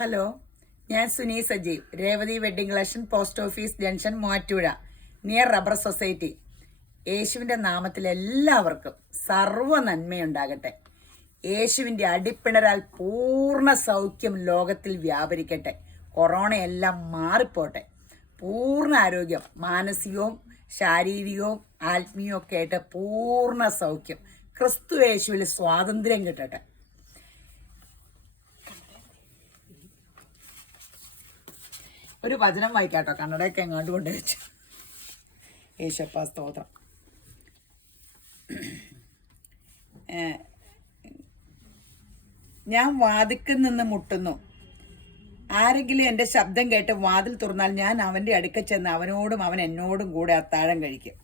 Hello, ഞാൻ Suni Sajeev, Revathi wedding collection, post office junction, Muvattupuzha, near rubber society. യേശുവിൻ്റെ നാമത്തിൽ എല്ലാവർക്കും സർവ്വ നന്മയുണ്ടാകട്ടെ. യേശുവിൻ്റെ അടിപ്പിണരാൽ പൂർണ്ണ സൗഖ്യം ലോകത്തിൽ വ്യാപരിക്കട്ടെ. കൊറോണയെല്ലാം മാറിപ്പോട്ടെ. പൂർണ്ണ ആരോഗ്യം, മാനസികവും ശാരീരികവും ആത്മീയവും ഒക്കെ ആയിട്ട് പൂർണ്ണ സൗഖ്യം. ക്രിസ്തു യേശുവിൽ സ്വാതന്ത്ര്യം കിട്ടട്ടെ. ഒരു വചനം വായിക്കാട്ടോ, കന്നഡയൊക്കെ എങ്ങോട്ട് കൊണ്ടുവച്ചു. യേശപ്പാ സ്തോത്രം. ഞാൻ വാതിക്കൽ നിന്ന് മുട്ടുന്നു. ആരെങ്കിലും എൻ്റെ ശബ്ദം കേട്ട് വാതിൽ തുറന്നാൽ ഞാൻ അവൻ്റെ അടുക്കൽ ചെന്ന് അവനോടും അവൻ എന്നോടും കൂടെ അത്താഴം കഴിക്കും.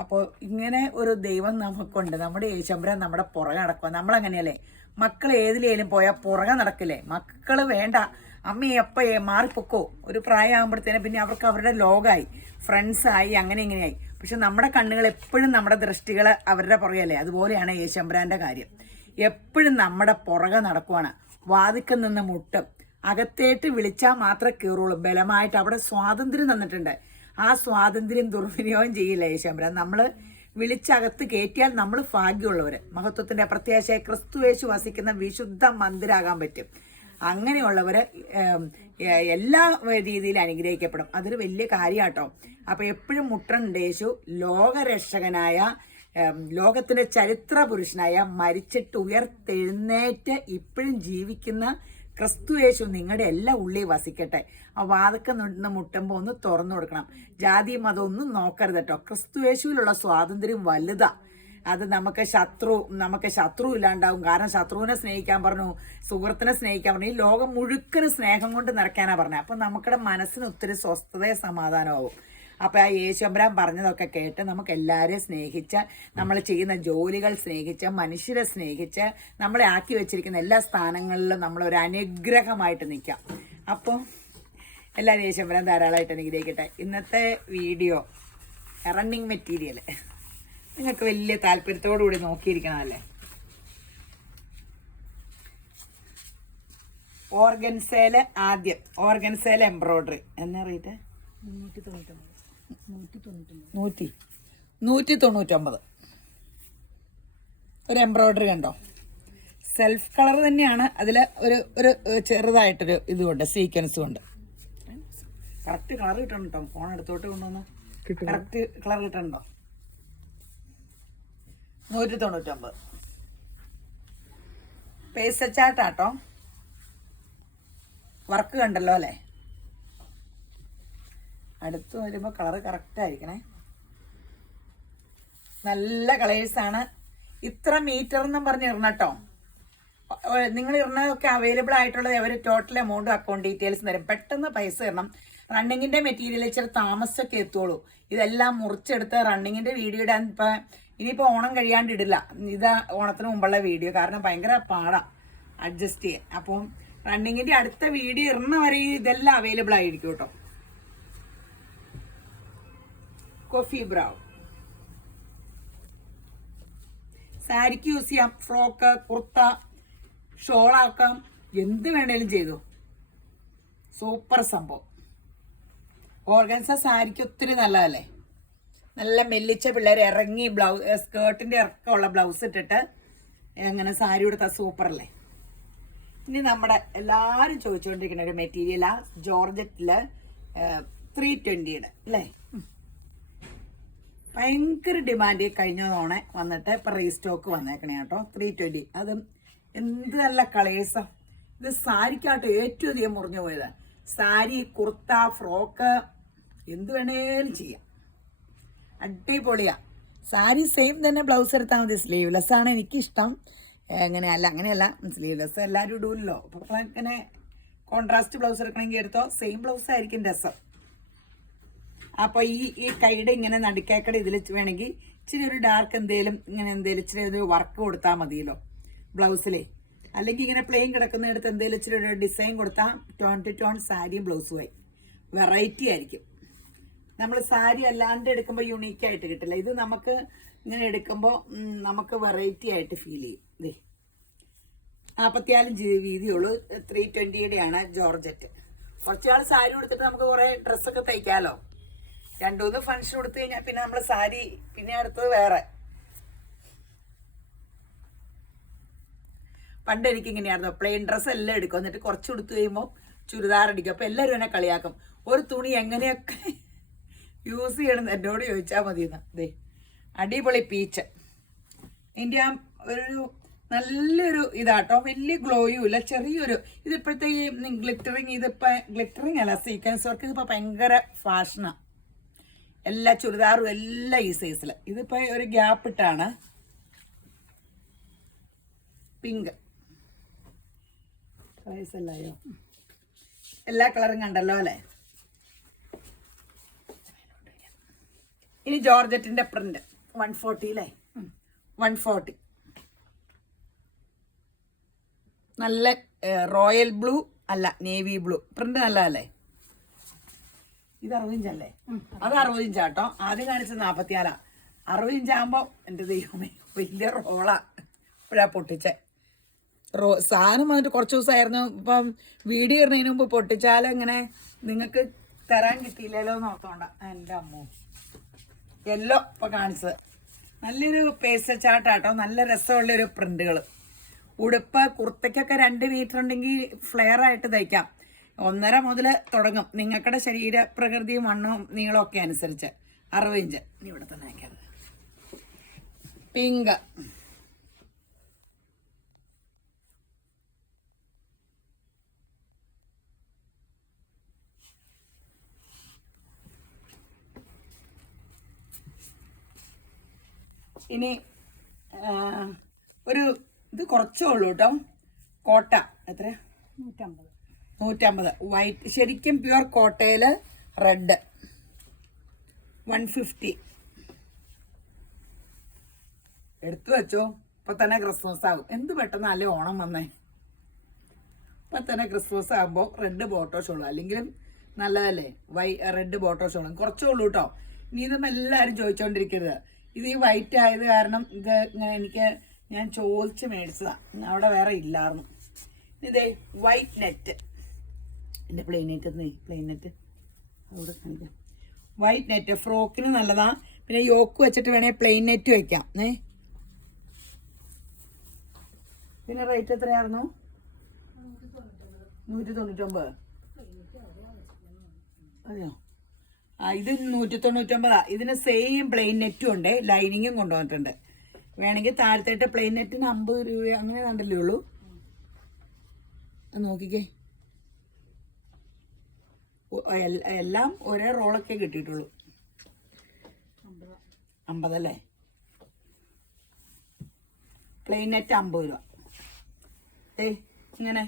അപ്പോൾ ഇങ്ങനെ ഒരു ദൈവം നമുക്കുണ്ട്. നമ്മുടെ യേശുമ്പുരാൻ നമ്മുടെ പുറകെ നടക്കുക. നമ്മളങ്ങനെയല്ലേ, മക്കൾ ഏതിലേലും പോയാൽ പുറകെ നടക്കില്ലേ? മക്കൾ വേണ്ട, അമ്മയെ അപ്പയെ മാറിപ്പൊക്കോ. ഒരു പ്രായമാകുമ്പോഴത്തേനും പിന്നെ അവർക്ക് അവരുടെ ലോകമായി, ഫ്രണ്ട്സായി, അങ്ങനെ ഇങ്ങനെയായി. പക്ഷെ നമ്മുടെ കണ്ണുകൾ എപ്പോഴും, നമ്മുടെ ദൃഷ്ടികൾ അവരുടെ പുറകെയല്ലേ. അതുപോലെയാണ് യേശുമ്പുരാൻ്റെ കാര്യം. എപ്പോഴും നമ്മുടെ പുറകെ നടക്കുവാണ്. വാതിക്കൽ നിന്ന് മുട്ടും. അകത്തേട്ട് വിളിച്ചാൽ മാത്രമേ കയറുള്ളൂ. ബലമായിട്ട് അവിടെ സ്വാതന്ത്ര്യം തന്നിട്ടുണ്ട്. ആ സ്വാതന്ത്ര്യം ദുർവിനിയോഗം ചെയ്യില്ല യേശുമ്പുരാൻ. നമ്മൾ വിളിച്ചകത്ത് കയറ്റിയാൽ നമ്മൾ ഭാഗ്യമുള്ളവർ. മഹത്വത്തിൻ്റെ പ്രത്യാശയെ ക്രിസ്തുയേശു വസിക്കുന്ന വിശുദ്ധ മന്ദിരാകാൻ പറ്റും. അങ്ങനെയുള്ളവർ എല്ലാ രീതിയിലും അനുഗ്രഹിക്കപ്പെടും. അതൊരു വലിയ കാര്യമാട്ടോ. അപ്പോൾ എപ്പോഴും മുട്ടുണ്ട് യേശു. ലോകരക്ഷകനായ, ലോകത്തിൻ്റെ ചരിത്ര പുരുഷനായ, മരിച്ചിട്ട് ഉയർത്തെഴുന്നേറ്റ് ഇപ്പോഴും ജീവിക്കുന്ന ക്രിസ്തു യേശു നിങ്ങളുടെ എല്ലാ ഉള്ളിൽ വസിക്കട്ടെ. ആ വാതിക്കൽ നിന്ന് മുട്ടുമ്പോൾ ഒന്ന് തുറന്നു കൊടുക്കണം. ജാതി മതം ഒന്നും നോക്കരുത് കേട്ടോ. ക്രിസ്തു യേശുവിലുള്ള സ്വാതന്ത്ര്യം വലുതാ. അത് നമുക്ക് ശത്രു ഇല്ലാണ്ടാവും. കാരണം ശത്രുവിനെ സ്നേഹിക്കാൻ പറഞ്ഞു, സുഹൃത്തിനെ സ്നേഹിക്കാൻ പറഞ്ഞു. ഈ ലോകം മുഴുക്കന് സ്നേഹം കൊണ്ട് നിറയ്ക്കാനാണ് പറഞ്ഞത്. അപ്പം നമ്മുടെ മനസ്സിന് ഒത്തിരി സ്വസ്ഥതയും സമാധാനമാവും. അപ്പോൾ ആ യേശുമ്പുരാൻ പറഞ്ഞതൊക്കെ കേട്ട് നമുക്ക് എല്ലാവരെയും സ്നേഹിച്ച്, നമ്മൾ ചെയ്യുന്ന ജോലികൾ സ്നേഹിച്ച്, മനുഷ്യരെ സ്നേഹിച്ച്, നമ്മളെ ആക്കി വെച്ചിരിക്കുന്ന എല്ലാ സ്ഥാനങ്ങളിലും നമ്മളൊരു അനുഗ്രഹമായിട്ട് നിൽക്കാം. അപ്പോൾ എല്ലാവരും യേശുമ്പുരാൻ ധാരാളമായിട്ട് അനുഗ്രഹിക്കട്ടെ. ഇന്നത്തെ വീഡിയോ റണ്ണിങ് മെറ്റീരിയൽ നിങ്ങൾക്ക് വലിയ താല്പര്യത്തോടു കൂടി നോക്കിയിരിക്കണമല്ലേ. ഓർഗൻസേല് ആദ്യം, ഓർഗൻസേല് എംബ്രോയിഡറി എന്നാ റേറ്റ്? 199. ഒരു എംബ്രോയിഡറി കണ്ടോ? സെൽഫ് കളർ തന്നെയാണ്. അതിൽ ഒരു ചെറുതായിട്ടൊരു ഇതുകൊണ്ട്, സീക്വൻസ് കൊണ്ട്. കറക്റ്റ് കളർ കിട്ടണം കേട്ടോ. ഫോൺ എടുത്തോട്ട് കൊണ്ടുവന്ന് കറക്റ്റ് കളർ കിട്ടണുണ്ടോ? 199. പേസ്റ്റ് ചാട്ടാട്ടോ. വർക്ക് കണ്ടല്ലോ അല്ലേ? അടുത്ത് വരുമ്പോൾ കളറ് കറക്റ്റായിരിക്കണേ. നല്ല കളേഴ്സാണ്. ഇത്ര മീറ്റർ എന്നും പറഞ്ഞ് ഇടണം കേട്ടോ. നിങ്ങൾ ഇടുന്നതൊക്കെ അവൈലബിൾ ആയിട്ടുള്ളത് അവർ ടോട്ടൽ എമൗണ്ട് അക്കൗണ്ട് ഡീറ്റെയിൽസ് തരും. പെട്ടെന്ന് പൈസ ഇടണം. റണ്ണിങ്ങിൻ്റെ മെറ്റീരിയൽ ഇച്ചിരി താമസമൊക്കെ എത്തുള്ളൂ. ഇതെല്ലാം മുറിച്ചെടുത്ത് റണ്ണിങ്ങിൻ്റെ വീഡിയോ ഇടാൻ ഇനിയിപ്പോൾ ഓണം കഴിയാണ്ട് ഇടില്ല. ഇതാ ഓണത്തിന് മുമ്പുള്ള വീഡിയോ. കാരണം ഭയങ്കര പാടാ അഡ്ജസ്റ്റ് ചെയ്യാൻ. അപ്പം റണ്ണിങ്ങിൻ്റെ അടുത്ത വീഡിയോ ഇടുന്ന വരെ ഇതെല്ലാം അവൈലബിൾ ആയിരിക്കും കേട്ടോ. കോഫി ബ്രൗൺ സാരിക്ക് യൂസ് ചെയ്യാം. ഫ്രോക്ക്, കുർത്ത, ഷോളാക്കാം, എന്ത് വേണേലും ചെയ്തു. സൂപ്പർ സംഭവം. ഓർഗൻസ സാരിക്ക് ഒത്തിരി നല്ലതല്ലേ. നല്ല മെല്ലിച്ച പിള്ളേർ ഇറങ്ങി സ്കേർട്ടിൻ്റെ ഇറക്കമുള്ള ബ്ലൗസ് ഇട്ടിട്ട് അങ്ങനെ സാരി കൊടുത്താൽ സൂപ്പറല്ലേ. ഇനി നമ്മുടെ എല്ലാവരും ചോദിച്ചുകൊണ്ടിരിക്കുന്ന ഒരു മെറ്റീരിയലാ ജോർജറ്റില് 320 അല്ലേ. ഭയങ്കര ഡിമാൻഡ് കഴിഞ്ഞ തവണ വന്നിട്ട് ഇപ്പം റീസ്റ്റോക്ക് വന്നേക്കണേ കേട്ടോ. 320. അതും എന്ത് നല്ല കളേഴ്സാണ്. ഇത് സാരിക്കാട്ടോ ഏറ്റവും അധികം മുറിഞ്ഞു പോയത്. സാരി, കുർത്ത, ഫ്രോക്ക് എന്ത് വേണേലും ചെയ്യാം. അടിപൊളിയാ. സാരി സെയിം തന്നെ ബ്ലൗസ് എടുത്താൽ മതി. സ്ലീവ്ലെസ് ആണ് എനിക്കിഷ്ടം. അങ്ങനെയല്ല സ്ലീവ്ലെസ് എല്ലാവരും ഇടൂല്ലോ. അപ്പോൾ ഇങ്ങനെ കോൺട്രാസ്റ്റ് ബ്ലൗസ് എടുക്കണമെങ്കിൽ എടുത്തോ. സെയിം ബ്ലൗസ് ആയിരിക്കും രസം. അപ്പോൾ ഈ കൈയുടെ ഇങ്ങനെ നടുക്കേക്കട ഇതിൽ വേണമെങ്കിൽ ഇച്ചിരി ഒരു ഡാർക്ക് എന്തേലും ഇച്ചിരി ഒരു വർക്ക് കൊടുത്താൽ മതിയല്ലോ ബ്ലൗസിലേ. അല്ലെങ്കിൽ ഇങ്ങനെ പ്ലെയിൻ കിടക്കുന്നിടത്ത് എന്തെങ്കിലും ഇച്ചിരി ഒരു ഡിസൈൻ കൊടുത്താൽ ടോൺ ടു ടോൺ സാരിയും ബ്ലൗസുമായി വെറൈറ്റി ആയിരിക്കും. നമ്മൾ സാരി അല്ലാണ്ട് എടുക്കുമ്പോൾ യുണീക്കായിട്ട് കിട്ടില്ല. ഇത് നമുക്ക് ഇങ്ങനെ എടുക്കുമ്പോൾ നമുക്ക് വെറൈറ്റി ആയിട്ട് ഫീൽ ചെയ്യും. 45 വീതിയുള്ളൂ. 320 ആണ് ജോർജറ്റ്. കുറച്ചാൾ സാരി കൊടുത്തിട്ട് നമുക്ക് കുറെ ഡ്രസ്സൊക്കെ തയ്ക്കാമല്ലോ. 2-3 ഫംഗ്ഷൻ കൊടുത്തു കഴിഞ്ഞാൽ പിന്നെ നമ്മൾ സാരി, പിന്നെ അടുത്തത് വേറെ. പണ്ട് എനിക്ക് ഇങ്ങനെയായിരുന്നു, പ്ലെയിൻ ഡ്രസ്സ് എല്ലാം എടുക്കും, എന്നിട്ട് കുറച്ച് കൊടുത്തു കഴിയുമ്പോൾ ചുരിദാർ അടിക്കും. അപ്പൊ എല്ലാവരും എന്നെ കളിയാക്കും, ഒരു തുണി എങ്ങനെയൊക്കെ യൂസ് ചെയ്യണം എന്നോട് ചോദിച്ചാൽ മതി. ദേ അടിപൊളി പീച്ച്. ഇതിൻ്റെ ആ ഒരു നല്ലൊരു ഇതാട്ടോ, വലിയ ഗ്ലോയും ഇല്ല, ചെറിയൊരു ഇതിപ്പോഴത്തെ ഈ ഗ്ലിറ്ററിങ്, ഗ്ലിറ്ററിങ് അല്ല, സീക്വൻസ് വർക്ക് ഇതിപ്പോൾ ഭയങ്കര ഫാഷനാണ്. എല്ലാ ചുരിദാറും എല്ലാം ഈ സൈസിൽ. ഇതിപ്പോൾ ഒരു ഗ്യാപ്പ് ഇട്ടാണ്. പിങ്ക് വയസ്സല്ലായോ, എല്ലാ കളറും കണ്ടല്ലോ അല്ലേ. ഇനി ജോർജറ്റിന്റെ പ്രിന്റ് 140 അല്ലേ, 140. നല്ല റോയൽ ബ്ലൂ അല്ല, നേവി ബ്ലൂ പ്രിന്റ് നല്ലതല്ലേ. ഇത് 60 ഇഞ്ചല്ലേ, അത് 60 ഇഞ്ചാട്ടോ. ആദ്യം കാണിച്ചത് 44. 60 ഇഞ്ചാകുമ്പോൾ എൻ്റെ ദൈവമേ വലിയ റോളാ. ഇപ്പോഴാ പൊട്ടിച്ചേ. സാധനം വന്നിട്ട് കുറച്ച് ദിവസമായിരുന്നു. ഇപ്പം വീഡിയോ ഇടുന്നതിന് മുമ്പ് പൊട്ടിച്ചാലെങ്ങനെ നിങ്ങൾക്ക് തരാൻ കിട്ടിയില്ലല്ലോ എന്ന് ഓർത്തോണ്ട. എൻ്റെ അമ്മോ, യെല്ലോ ഇപ്പം കാണിച്ചത് നല്ലൊരു പേസ്റ്റ് ചാട്ടാട്ടോ. നല്ല രസമുള്ളൊരു പ്രിന്റുകൾ. ഉടുപ്പ് കുർത്തയ്ക്കൊക്കെ 2 മീറ്റർ ഉണ്ടെങ്കിൽ ഫ്ലെയർ ആയിട്ട് തയ്ക്കാം. 1.5 മുതൽ തുടങ്ങും, നിങ്ങളുടെ ശരീരപ്രകൃതിയും വണ്ണവും നീളവും ഒക്കെ അനുസരിച്ച്. 60 ഇഞ്ച്. ഇനി ഇവിടെ തന്നെ അയക്കാം. പിങ്ക്, ഇനി ഒരു ഇത് കുറച്ചേ ഉള്ളൂ കേട്ടോ. കോട്ട എത്ര? 150. വൈറ്റ്, ശരിക്കും പ്യുവർ കോട്ടയിൽ റെഡ് 150. എടുത്തു വെച്ചോ, ഇപ്പൊ തന്നെ ക്രിസ്മസ് ആകും. എന്ത് പെട്ടെന്ന് അല്ലേ ഓണം വന്നേ. ഇപ്പൊ തന്നെ ക്രിസ്മസ് ആകുമ്പോൾ റെഡ് ബോട്ടോ ഷോളും, അല്ലെങ്കിലും നല്ലതല്ലേ റെഡ് ബോട്ടോ ഷോളും. കുറച്ചേ ഉള്ളൂ കേട്ടോ. ഇനി ഇതും എല്ലാവരും ചോദിച്ചോണ്ടിരിക്കരുത്. ഇത് ഈ വൈറ്റ് ആയത് കാരണം ഇത് ഇങ്ങനെ ഞാൻ ചോദിച്ച് മേടിച്ചതാ, അവിടെ വേറെ ഇല്ലായിരുന്നു. ഇതേ വൈറ്റ് നെറ്റ്, എൻ്റെ പ്ലെയിൻ നെറ്റ് അവിടെ കാണിക്കാം. വൈറ്റ് നെറ്റ് ഫ്രോക്കിന് നല്ലതാ. പിന്നെ യോക്ക് വെച്ചിട്ട് വേണേൽ പ്ലെയിൻ നെറ്റ് വെക്കാം. പിന്നെ റേറ്റ് എത്രയായിരുന്നു? 199. അതെയോ? ഇത് 199. ഇതിന് സെയിം പ്ലെയിൻ നെറ്റും ഉണ്ട്, ലൈനിങ്ങും കൊണ്ടുവന്നിട്ടുണ്ട്. വേണമെങ്കിൽ താഴത്തേട്ട് പ്ലെയിൻ നെറ്റിന് 50 രൂപ അങ്ങനെ കണ്ടല്ലേ ഉള്ളൂ. നോക്കിക്കേ, എല്ലാം ഒരേ റോളൊക്കെ കിട്ടിയിട്ടുള്ളൂ. 50 അല്ലേ. പ്ലെയിൻ നെറ്റ് 50 രൂപ. ഇങ്ങനെ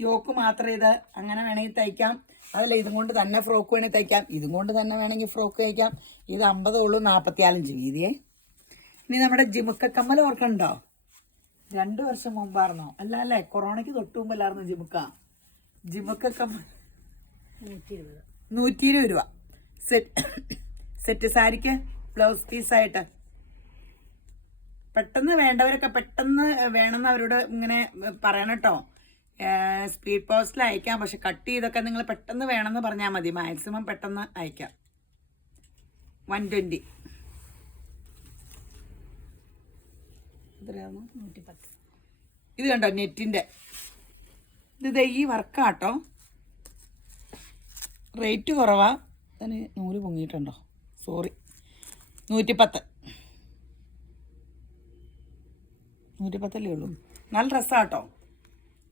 യോക്ക് മാത്രം ഇത് അങ്ങനെ വേണമെങ്കിൽ തയ്ക്കാം. അതല്ല, ഇതും കൊണ്ട് തന്നെ ഫ്രോക്ക് വേണമെങ്കിൽ തയ്ക്കാം. ഇതും കൊണ്ട് തന്നെ വേണമെങ്കിൽ ഫ്രോക്ക് തയ്ക്കാം. ഇത് 50 ഉള്ളൂ, 45 വീതിയേ. ഇനി നമ്മുടെ ജിമുക്ക കമ്മൽ ഓർക്കണ്ടോ? 2 വർഷം മുമ്പായിരുന്നോ? അല്ലേ, കൊറോണയ്ക്ക് തൊട്ട് മുമ്പല്ലായിരുന്നു ജിമുക്ക കമ്മൽ. 120 രൂപ സെറ്റ് സാരിക്ക് ബ്ലൗസ് പീസായിട്ട്. പെട്ടെന്ന് വേണ്ടവരൊക്കെ പെട്ടെന്ന് വേണമെന്ന് അവരോട് ഇങ്ങനെ പറയണം കേട്ടോ. സ്പീഡ് പോസ്റ്റിൽ അയക്കാം, പക്ഷെ കട്ട് ചെയ്തൊക്കെ നിങ്ങൾ പെട്ടെന്ന് വേണമെന്ന് പറഞ്ഞാൽ മതി. മാക്സിമം പെട്ടെന്ന് അയക്കാം. 120. എത്രയാണോ? 110. ഇത് കണ്ടോ നെറ്റിൻ്റെ ഇത് ഈ വർക്കാട്ടോ. റേറ്റ് കുറവാ. അതിന് 100 പൊങ്ങിയിട്ടുണ്ടോ? സോറി, 110. 110 ഉള്ളൂ. നല്ല ഡ്രസ്സാട്ടോ.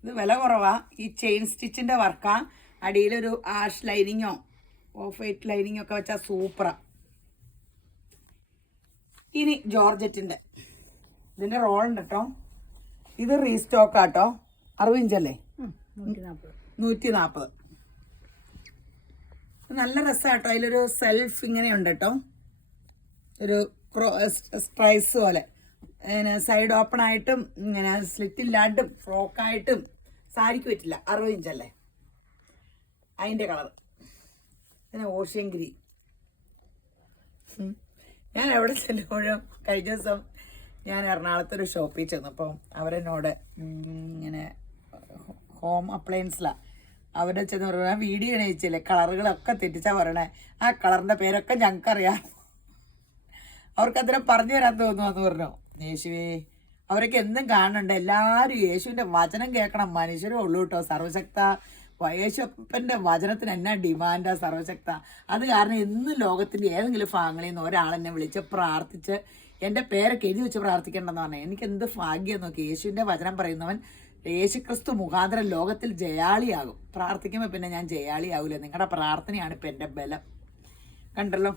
ഇത് വില കുറവാ. ഈ ചെയിൻ സ്റ്റിച്ചിൻ്റെ വർക്കാ. അടിയിലൊരു ആഷ് ലൈനിങ്ങോ ഓഫ് വൈറ്റ് ലൈനിങ്ങോ ഒക്കെ വെച്ചാൽ സൂപ്പറാ. ഇനി ജോർജറ്റിൻ്റെ ഇതിൻ്റെ റോളുണ്ട് കേട്ടോ. ഇത് റീസ്റ്റോക്കാട്ടോ. 60 ഇഞ്ചല്ലേ, 140. നല്ല രസമാട്ടോ. അതിലൊരു സെൽഫ് ഇങ്ങനെയുണ്ട് കേട്ടോ, ഒരു സ്ട്രൈസ് പോലെ. സൈഡ് ഓപ്പൺ ആയിട്ടും ഇങ്ങനെ സ്ലിറ്റ് ഇല്ലാണ്ടും ഫ്രോക്കായിട്ടും. സാരിക്ക് പറ്റില്ല, 60 ഇഞ്ചല്ലേ. അതിൻ്റെ കളർ പിന്നെ ഓഷ്യൻ ഗ്രീൻ. ഞാൻ എവിടെ ചെല്ലുമ്പോഴും കഴിഞ്ഞ ദിവസം ഞാൻ എറണാകുളത്തൊരു ഷോപ്പിൽ ചെന്നപ്പോൾ അവരെന്നോട് ഇങ്ങനെ ഹോം അപ്ലയൻസിലാണ് അവരെ ചെന്ന് പറഞ്ഞാൽ വീഡിയോ അയച്ചില്ലേ കളറുകളൊക്കെ തെറ്റിച്ചാൽ പറയണേ ആ കളറിൻ്റെ പേരൊക്കെ ഞങ്ങൾക്കറിയാം, അവർക്ക് അത്രയും പറഞ്ഞു തരാൻ തോന്നുന്നു പറഞ്ഞു. യേശുവേ, അവരൊക്കെ എന്തും കാണുന്നുണ്ട്. എല്ലാവരും യേശുവിൻ്റെ വചനം കേൾക്കണം, മനുഷ്യരേ ഉള്ളൂ കേട്ടോ. സർവശക്ത യേശുപ്പൻ്റെ വചനത്തിന് എന്നാ ഡിമാൻഡാ സർവശക്ത. അത് കാരണം എന്നും ലോകത്തിൻ്റെ ഏതെങ്കിലും ഭാഗങ്ങളിൽ നിന്ന് ഒരാളെന്നെ വിളിച്ച് പ്രാർത്ഥിച്ച് എൻ്റെ പേരൊക്കെ എഴുതി വെച്ച് പ്രാർത്ഥിക്കേണ്ടെന്ന് പറഞ്ഞാൽ എനിക്ക് എന്ത് ഭാഗ്യം നോക്കി. യേശുവിൻ്റെ വചനം പറയുന്നവൻ യേശുക്രിസ്തു മുഖാന്തരം ലോകത്തിൽ ജയാളിയാകും. പ്രാർത്ഥിക്കുമ്പോൾ പിന്നെ ഞാൻ ജയാളിയാവില്ല. നിങ്ങളുടെ പ്രാർത്ഥനയാണ് ഇപ്പം എൻ്റെ ബലം. കണ്ടല്ലോ,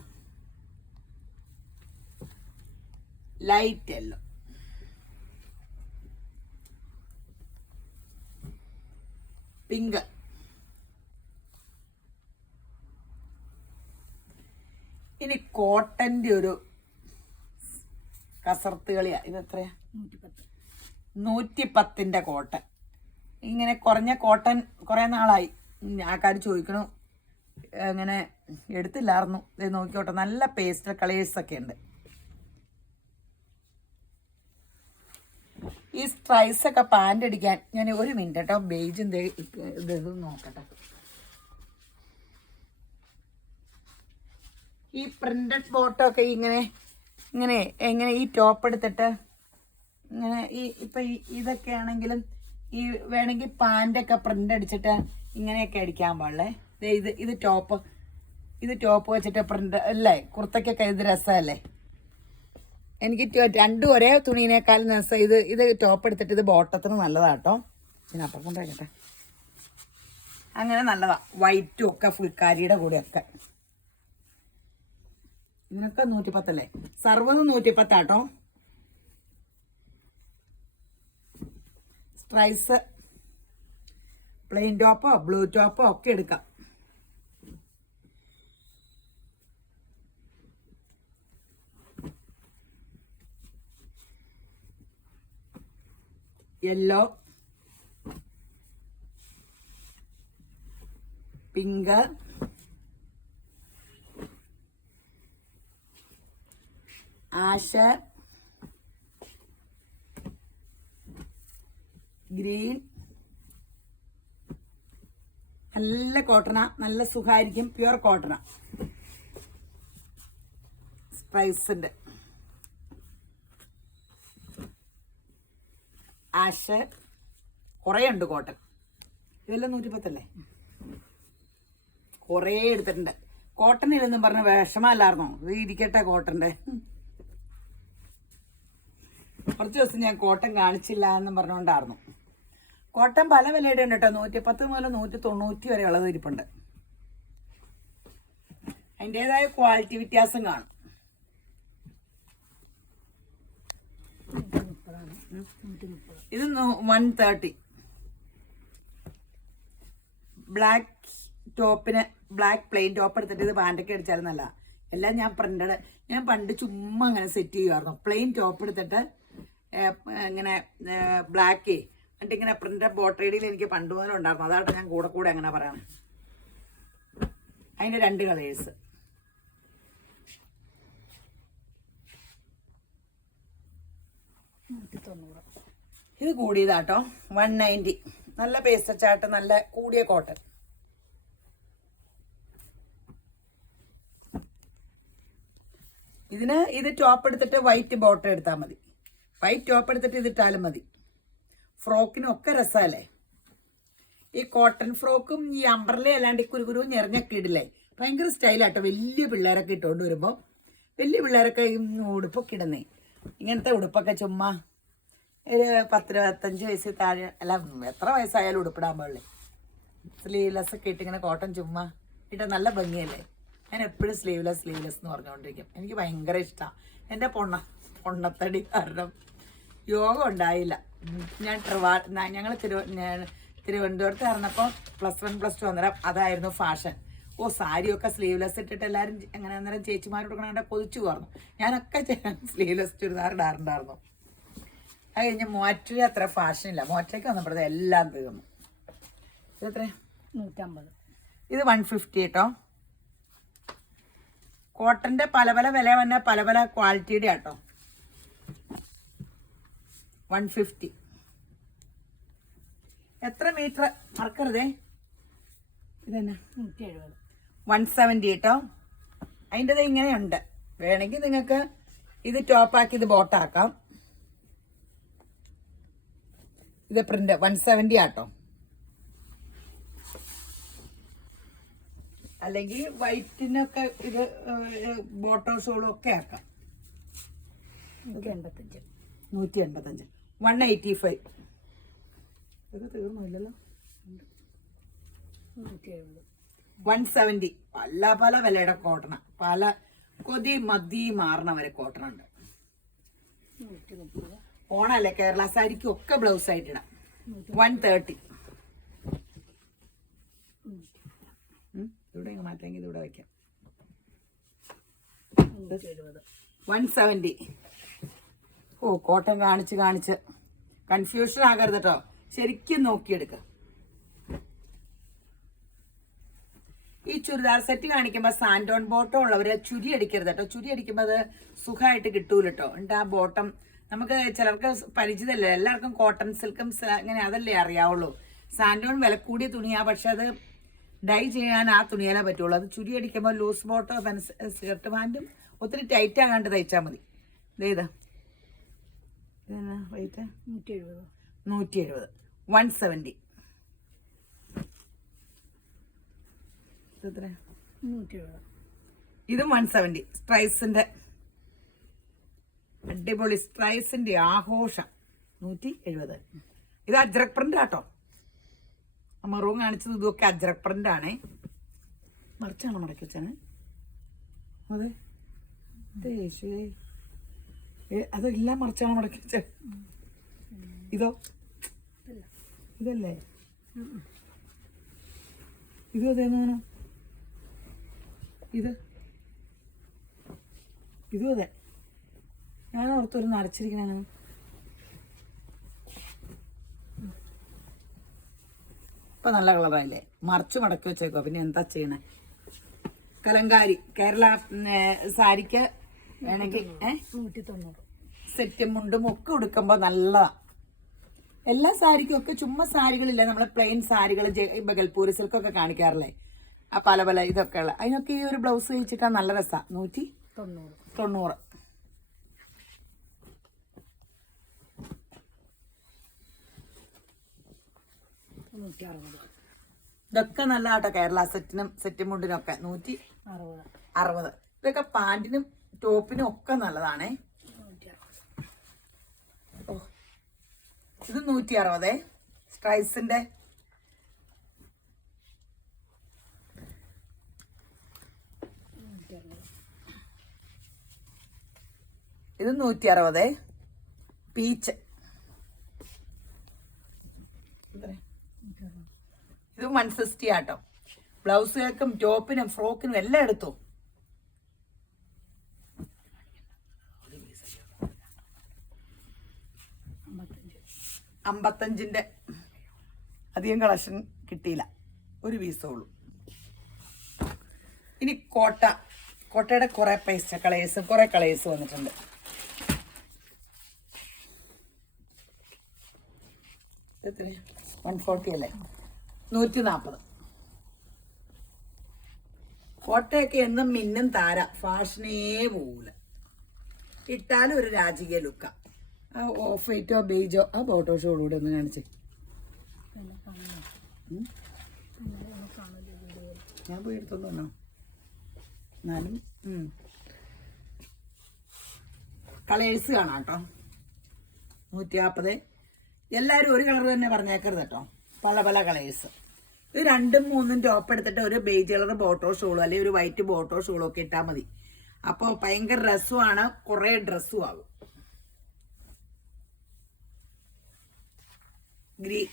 ലൈറ്റ് എല്ലോ പിങ്ക്. ഇനി കോട്ടൻ്റെ ഒരു കസർത്ത് കളിയാ. ഇത് എത്രയാ? 110 കോട്ടൺ. ഇങ്ങനെ കുറഞ്ഞ കോട്ടൺ കുറേ നാളായി ആൾക്കാർ ചോദിക്കണു, അങ്ങനെ എടുത്തില്ലായിരുന്നു. ഇത് നോക്കിക്കോട്ടെ, നല്ല പേസ്റ്റൽ കളേഴ്സൊക്കെ ഉണ്ട്. ഈ സ്ട്രൈസൊക്കെ പാൻ്റ് അടിക്കാൻ ഞാൻ ഒരു മിനിറ്റ് കേട്ടോ ബേജും ഇത് നോക്കട്ടെ. ഈ പ്രിന്റഡ് ബോട്ടമൊക്കെ ഇങ്ങനെ ഇങ്ങനെ എങ്ങനെ ഈ ടോപ്പ് എടുത്തിട്ട് ഇങ്ങനെ ഇപ്പം ഇതൊക്കെ ആണെങ്കിലും ഈ വേണമെങ്കിൽ പാൻ്റൊക്കെ പ്രിന്റ് അടിച്ചിട്ട് ഇങ്ങനെയൊക്കെ അടിക്കാൻ പാടില്ലേ. ഇത് ടോപ്പ് വെച്ചിട്ട് പ്രിന്റ് അല്ലേ, കുർത്തക്കൊക്കെ ഇത് രസമല്ലേ. എനിക്ക് രണ്ടും ഒരേ തുണീനേക്കാളും രസം ഇത് ടോപ്പ് എടുത്തിട്ട് ഇത് ബോട്ടത്തിന് നല്ലതാട്ടോ. ഞാൻ അപ്പം കൊണ്ടുവരട്ടെ. അങ്ങനെ നല്ലതാ, വൈറ്റും ഒക്കെ ഫുൾക്കാരിയുടെ കൂടെയൊക്കെ. ഇതിനൊക്കെ 110 സർവ്വതും 110 സ്ട്രൈസ് പ്ലെയിൻ ടോപ്പോ ബ്ലൂ ടോപ്പോ ഒക്കെ എടുക്കാം. Yellow, pink, ash, green. നല്ല കോട്ടണ, നല്ല സുഖമായിരിക്കും, പ്യുവർ കോട്ടണ. സ്പൈസിൻ്റെ ആഷ്, കുറേ ഉണ്ട് കോട്ടൺ. ഇതെല്ലാം 110 കുറേ എടുത്തിട്ടുണ്ട്. കോട്ടണിലെന്നും പറഞ്ഞ വിഷമല്ലായിരുന്നോ? ഇത് ഇരിക്കട്ടെ കോട്ടൻ്റെ. കുറച്ച് ദിവസം ഞാൻ കോട്ടൺ കാണിച്ചില്ല എന്നും പറഞ്ഞുകൊണ്ടായിരുന്നു. കോട്ടൺ പല വിലയുടെ ഉണ്ട് കേട്ടോ. 110 മുതൽ 190 വരെ ഉള്ളത് ഇരിപ്പുണ്ട്. അതിൻ്റെതായ ക്വാളിറ്റി വ്യത്യാസം കാണും. ഇത് 130. ബ്ലാക്ക് ടോപ്പിന് ബ്ലാക്ക് പ്ലെയിൻ ടോപ്പ് എടുത്തിട്ട് ഇത് പാൻ്റൊക്കെ അടിച്ചാലും നല്ല. എല്ലാം ഞാൻ പ്രിന്റഡ്. ഞാൻ പണ്ട് ചുമ്മാ അങ്ങനെ സെറ്റ് ചെയ്യുമായിരുന്നു. പ്ലെയിൻ ടോപ്പ് എടുത്തിട്ട് ഇങ്ങനെ ബ്ലാക്ക് എന്നിട്ട് ഇങ്ങനെ പ്രിന്റഡ് ബോട്ടൈഡിയിൽ എനിക്ക് പണ്ട് മുതലും ഉണ്ടായിരുന്നു. അതായിട്ട് ഞാൻ കൂടെ അങ്ങനെ പറയണം. അതിൻ്റെ 2 കളേഴ്സ്. ഇത് കൂടിയതാട്ടോ, 190. നല്ല പേസ്റ്റ് ചാട്ട്, നല്ല കൂടിയ കോട്ടൺ. ഇത് ടോപ്പ് എടുത്തിട്ട് വൈറ്റ് ബോട്ടം എടുത്താൽ മതി. വൈറ്റ് ടോപ്പ് എടുത്തിട്ട് ഇതിട്ടാലും മതി. ഫ്രോക്കിനൊക്കെ രസമല്ലേ. ഈ കോട്ടൺ ഫ്രോക്കും ഈ അംബ്രല അല്ലാണ്ട് ഈ കുരുകുരു ഞെറിഞ്ഞൊക്കെ ഇടില്ലേ, ഭയങ്കര സ്റ്റൈലാട്ടോ. വലിയ പിള്ളേരൊക്കെ ഇട്ടുകൊണ്ട് വരുമ്പോൾ വലിയ പിള്ളേരൊക്കെ ഈ ഉടുപ്പൊക്കെ ഇടുന്നേ. ഇങ്ങനത്തെ ഉടുപ്പൊക്കെ ചുമ്മാ ഒരു 10-25 വയസ്സിൽ താഴെ, അല്ല എത്ര വയസ്സായാലും ഉടുപ്പിടാൻ പാടില്ലേ. സ്ലീവ്ലെസ് ഒക്കെ ഇട്ട് ഇങ്ങനെ കോട്ടൺ ചുമ്മാ ഇട്ട് നല്ല ഭംഗിയല്ലേ. ഞാൻ എപ്പോഴും സ്ലീവ്ലെസ് എന്ന് പറഞ്ഞുകൊണ്ടിരിക്കും. എനിക്ക് ഭയങ്കര ഇഷ്ടമാണ്. എൻ്റെ പൊണ്ണത്തടി കാരണം യോഗം ഉണ്ടായില്ല. ഞങ്ങൾ തിരുവനന്തപുരത്ത് ഇറങ്ങപ്പോൾ +1 +2 അന്നേരം അതായിരുന്നു ഫാഷൻ. സാരിയൊക്കെ സ്ലീവ്ലെസ് ഇട്ടിട്ട് എല്ലാവരും അങ്ങനെ അന്നേരം ചേച്ചിമാർ കൊടുക്കണ കൊതിച്ചു പോർന്നു. ഞാനൊക്കെ സ്ലീവ്ലെസ് ചുരിദാർ ഇടാറുണ്ടായിരുന്നു. അത് കഴിഞ്ഞ് മോറ്റ അത്ര ഫാഷനില്ല. മോറ്റയ്ക്ക് വന്നപ്പോഴത്തെ എല്ലാം തീർന്നു. ഇതെത്ര? 150. ഇത് 150 കേട്ടോ. കോട്ടൻ്റെ പല വില തന്നെ പല ക്വാളിറ്റിയുടെ കേട്ടോ. 150. എത്ര മീറ്റർ മറക്കരുതേ. ഇതന്നെ 170 കേട്ടോ. അതിൻ്റെത് ഇങ്ങനെയുണ്ട്. വേണമെങ്കിൽ നിങ്ങൾക്ക് ഇത് ടോപ്പാക്കി ഇത് ബോട്ടാക്കാം. ഇത് പ്രിന്റ് 170 ആട്ടോ. അല്ലെങ്കിൽ വൈറ്റിനൊക്കെ ഇത് ബോട്ടോ ഷോളും ഒക്കെ ആക്കാം. 185. 185. ഇത് തീർന്നില്ലല്ലോ. 170. പല വിലയുടെ കോട്ടണ, പല കൊതി മതി മാറണ വരെ കോട്ടൺ ഉണ്ട്. ഓണല്ലേ, കേരള സാരിക്കും ഒക്കെ ബ്ലൗസ് ആയിട്ടിടാം. 130. ഇവിടെ മാറ്റെങ്കിൽ ഇതിവിടെ വയ്ക്കാം. 170. ഓ, കോട്ടൺ കാണിച്ച് കൺഫ്യൂഷൻ ആകരുത് കേട്ടോ. ശരിക്കും നോക്കിയെടുക്ക. ഈ ചുരിദാർ സെറ്റ് കാണിക്കുമ്പോൾ സാൻഡോൺ ബോട്ടം ഉള്ളവര് ചുരി അടിക്കരുത് കേട്ടോ. ചുരി അടിക്കുമ്പോൾ അത് സുഖമായിട്ട് കിട്ടൂല കേട്ടോ. എന്നിട്ട് ആ ബോട്ടം നമുക്ക് ചിലർക്ക് പരിചിതല്ലേ, എല്ലാവർക്കും കോട്ടൺ സിൽക്കും ഇങ്ങനെ അതല്ലേ അറിയാവുള്ളൂ. സാൻഡോൺ വില കൂടിയ തുണിയാ, പക്ഷെ അത് ഡൈ ചെയ്യാൻ ആ തുണിയാലേ പറ്റുള്ളൂ. അത് ചുരി അടിക്കുമ്പോൾ ലൂസ് ബോട്ടോ സ്കർട്ട് പാൻറ്റും ഒത്തിരി ടൈറ്റ് ആകാണ്ട് തയ്ച്ചാൽ മതി. ഇതേതാ റേറ്റ്? 170. 170. ഇതും 170. സ്ട്രൈസിന്റെ അടിപൊളി സ്ട്രൈസിന്റെ ആഘോഷം. 170. ഇത് അജ്രക് പ്രിന്റ് ആട്ടോ. മറൂൺ കാണിച്ചത് ഇതൊക്കെ അജ്രക് പ്രിന്റ് ആണേ. മറിച്ചാണോ മടക്കി വെച്ചാണ്? അതെ, അതെല്ലാം മറിച്ചാണോ മടക്കി വെച്ച? ഇതോ? ഇതല്ലേ? ഇതും അതേന്നാണ്. ഇതും അതെ. ഞാൻ ഓർത്തൊരു നരച്ചിരിക്കണ. ഇപ്പൊ നല്ല കളറായില്ലേ? മറിച്ച് മടക്കി വെച്ചേക്കോ. പിന്നെ എന്താ ചെയ്യണേ? കലങ്കാരി കേരള സാരിക്ക് വേണമെങ്കിൽ 190. സെറ്റും മുണ്ടും ഒക്കെ ഉടുക്കുമ്പോ നല്ലതാ. എല്ലാ സാരിക്കും ഒക്കെ ചുമ്മാ സാരികളില്ല, നമ്മളെ പ്ലെയിൻ സാരികൾ ബഗൽപൂരി സിൽക്കൊക്കെ കാണിക്കാറില്ലേ, ആ പല ഇതൊക്കെ ഉള്ള അതിനൊക്കെ ഈ ഒരു ബ്ലൗസ് കഴിച്ചിട്ടാ നല്ല രസമാണ്. 190. ഇതൊക്കെ നല്ല കേട്ടോ. കേരള സെറ്റും മുണ്ടിനും ഒക്കെ 160. ഇതൊക്കെ പാന്റിനും ടോപ്പിനും ഒക്കെ നല്ലതാണേ. ഓ, ഇത് 160. സ്ട്രൈസിന്റെ ഇത് 160. പീച്ച് ഇത് 160 ആട്ടോ. ബ്ലൗസുകൾക്കും ടോപ്പിനും ഫ്രോക്കിനും എല്ലാം എടുത്തു. അമ്പത്തഞ്ചിന്റെ അധികം കളക്ഷൻ കിട്ടിയില്ല, ഒരു പീസേ ഉള്ളൂ. ഇനി കോട്ടയുടെ കുറെ പേസ്റ്റ് കുറെ കളേഴ്സ് വന്നിട്ടുണ്ട്. എത്ര? 140 അല്ലേ? 140. കോട്ടയൊക്കെ എന്നും മിന്നും താര, ഫാഷനേ പോകൂല. ഇട്ടാലും ഒരു രാജകീയ ലുക്ക. ആ ഓഫ് വൈറ്റോ ബേജോ ആ ഫോട്ടോഷോടുകൂടെ ഒന്ന് കാണിച്ചേ. ഞാൻ പോയി എടുത്തോന്നോ എന്നാലും കളേഴ്സ് കാണാം കേട്ടോ. 140. എല്ലാവരും ഒരു കളർ തന്നെ പറഞ്ഞേക്കരുത് കേട്ടോ, പല കളേഴ്സ്. ഒരു 2ഉം 3ഉം ടോപ്പ് എടുത്തിട്ട് ഒരു ബേജ് കളർ ബോട്ടോ ഷോളോ അല്ലെങ്കിൽ ഒരു വൈറ്റ് ബോട്ടോ ഷോളോ ഒക്കെ ഇട്ടാൽ മതി. അപ്പോൾ ഭയങ്കര ഡ്രസ്സുമാണ്, കുറേ ഡ്രസ്സും ആകും. ഗ്രീൻ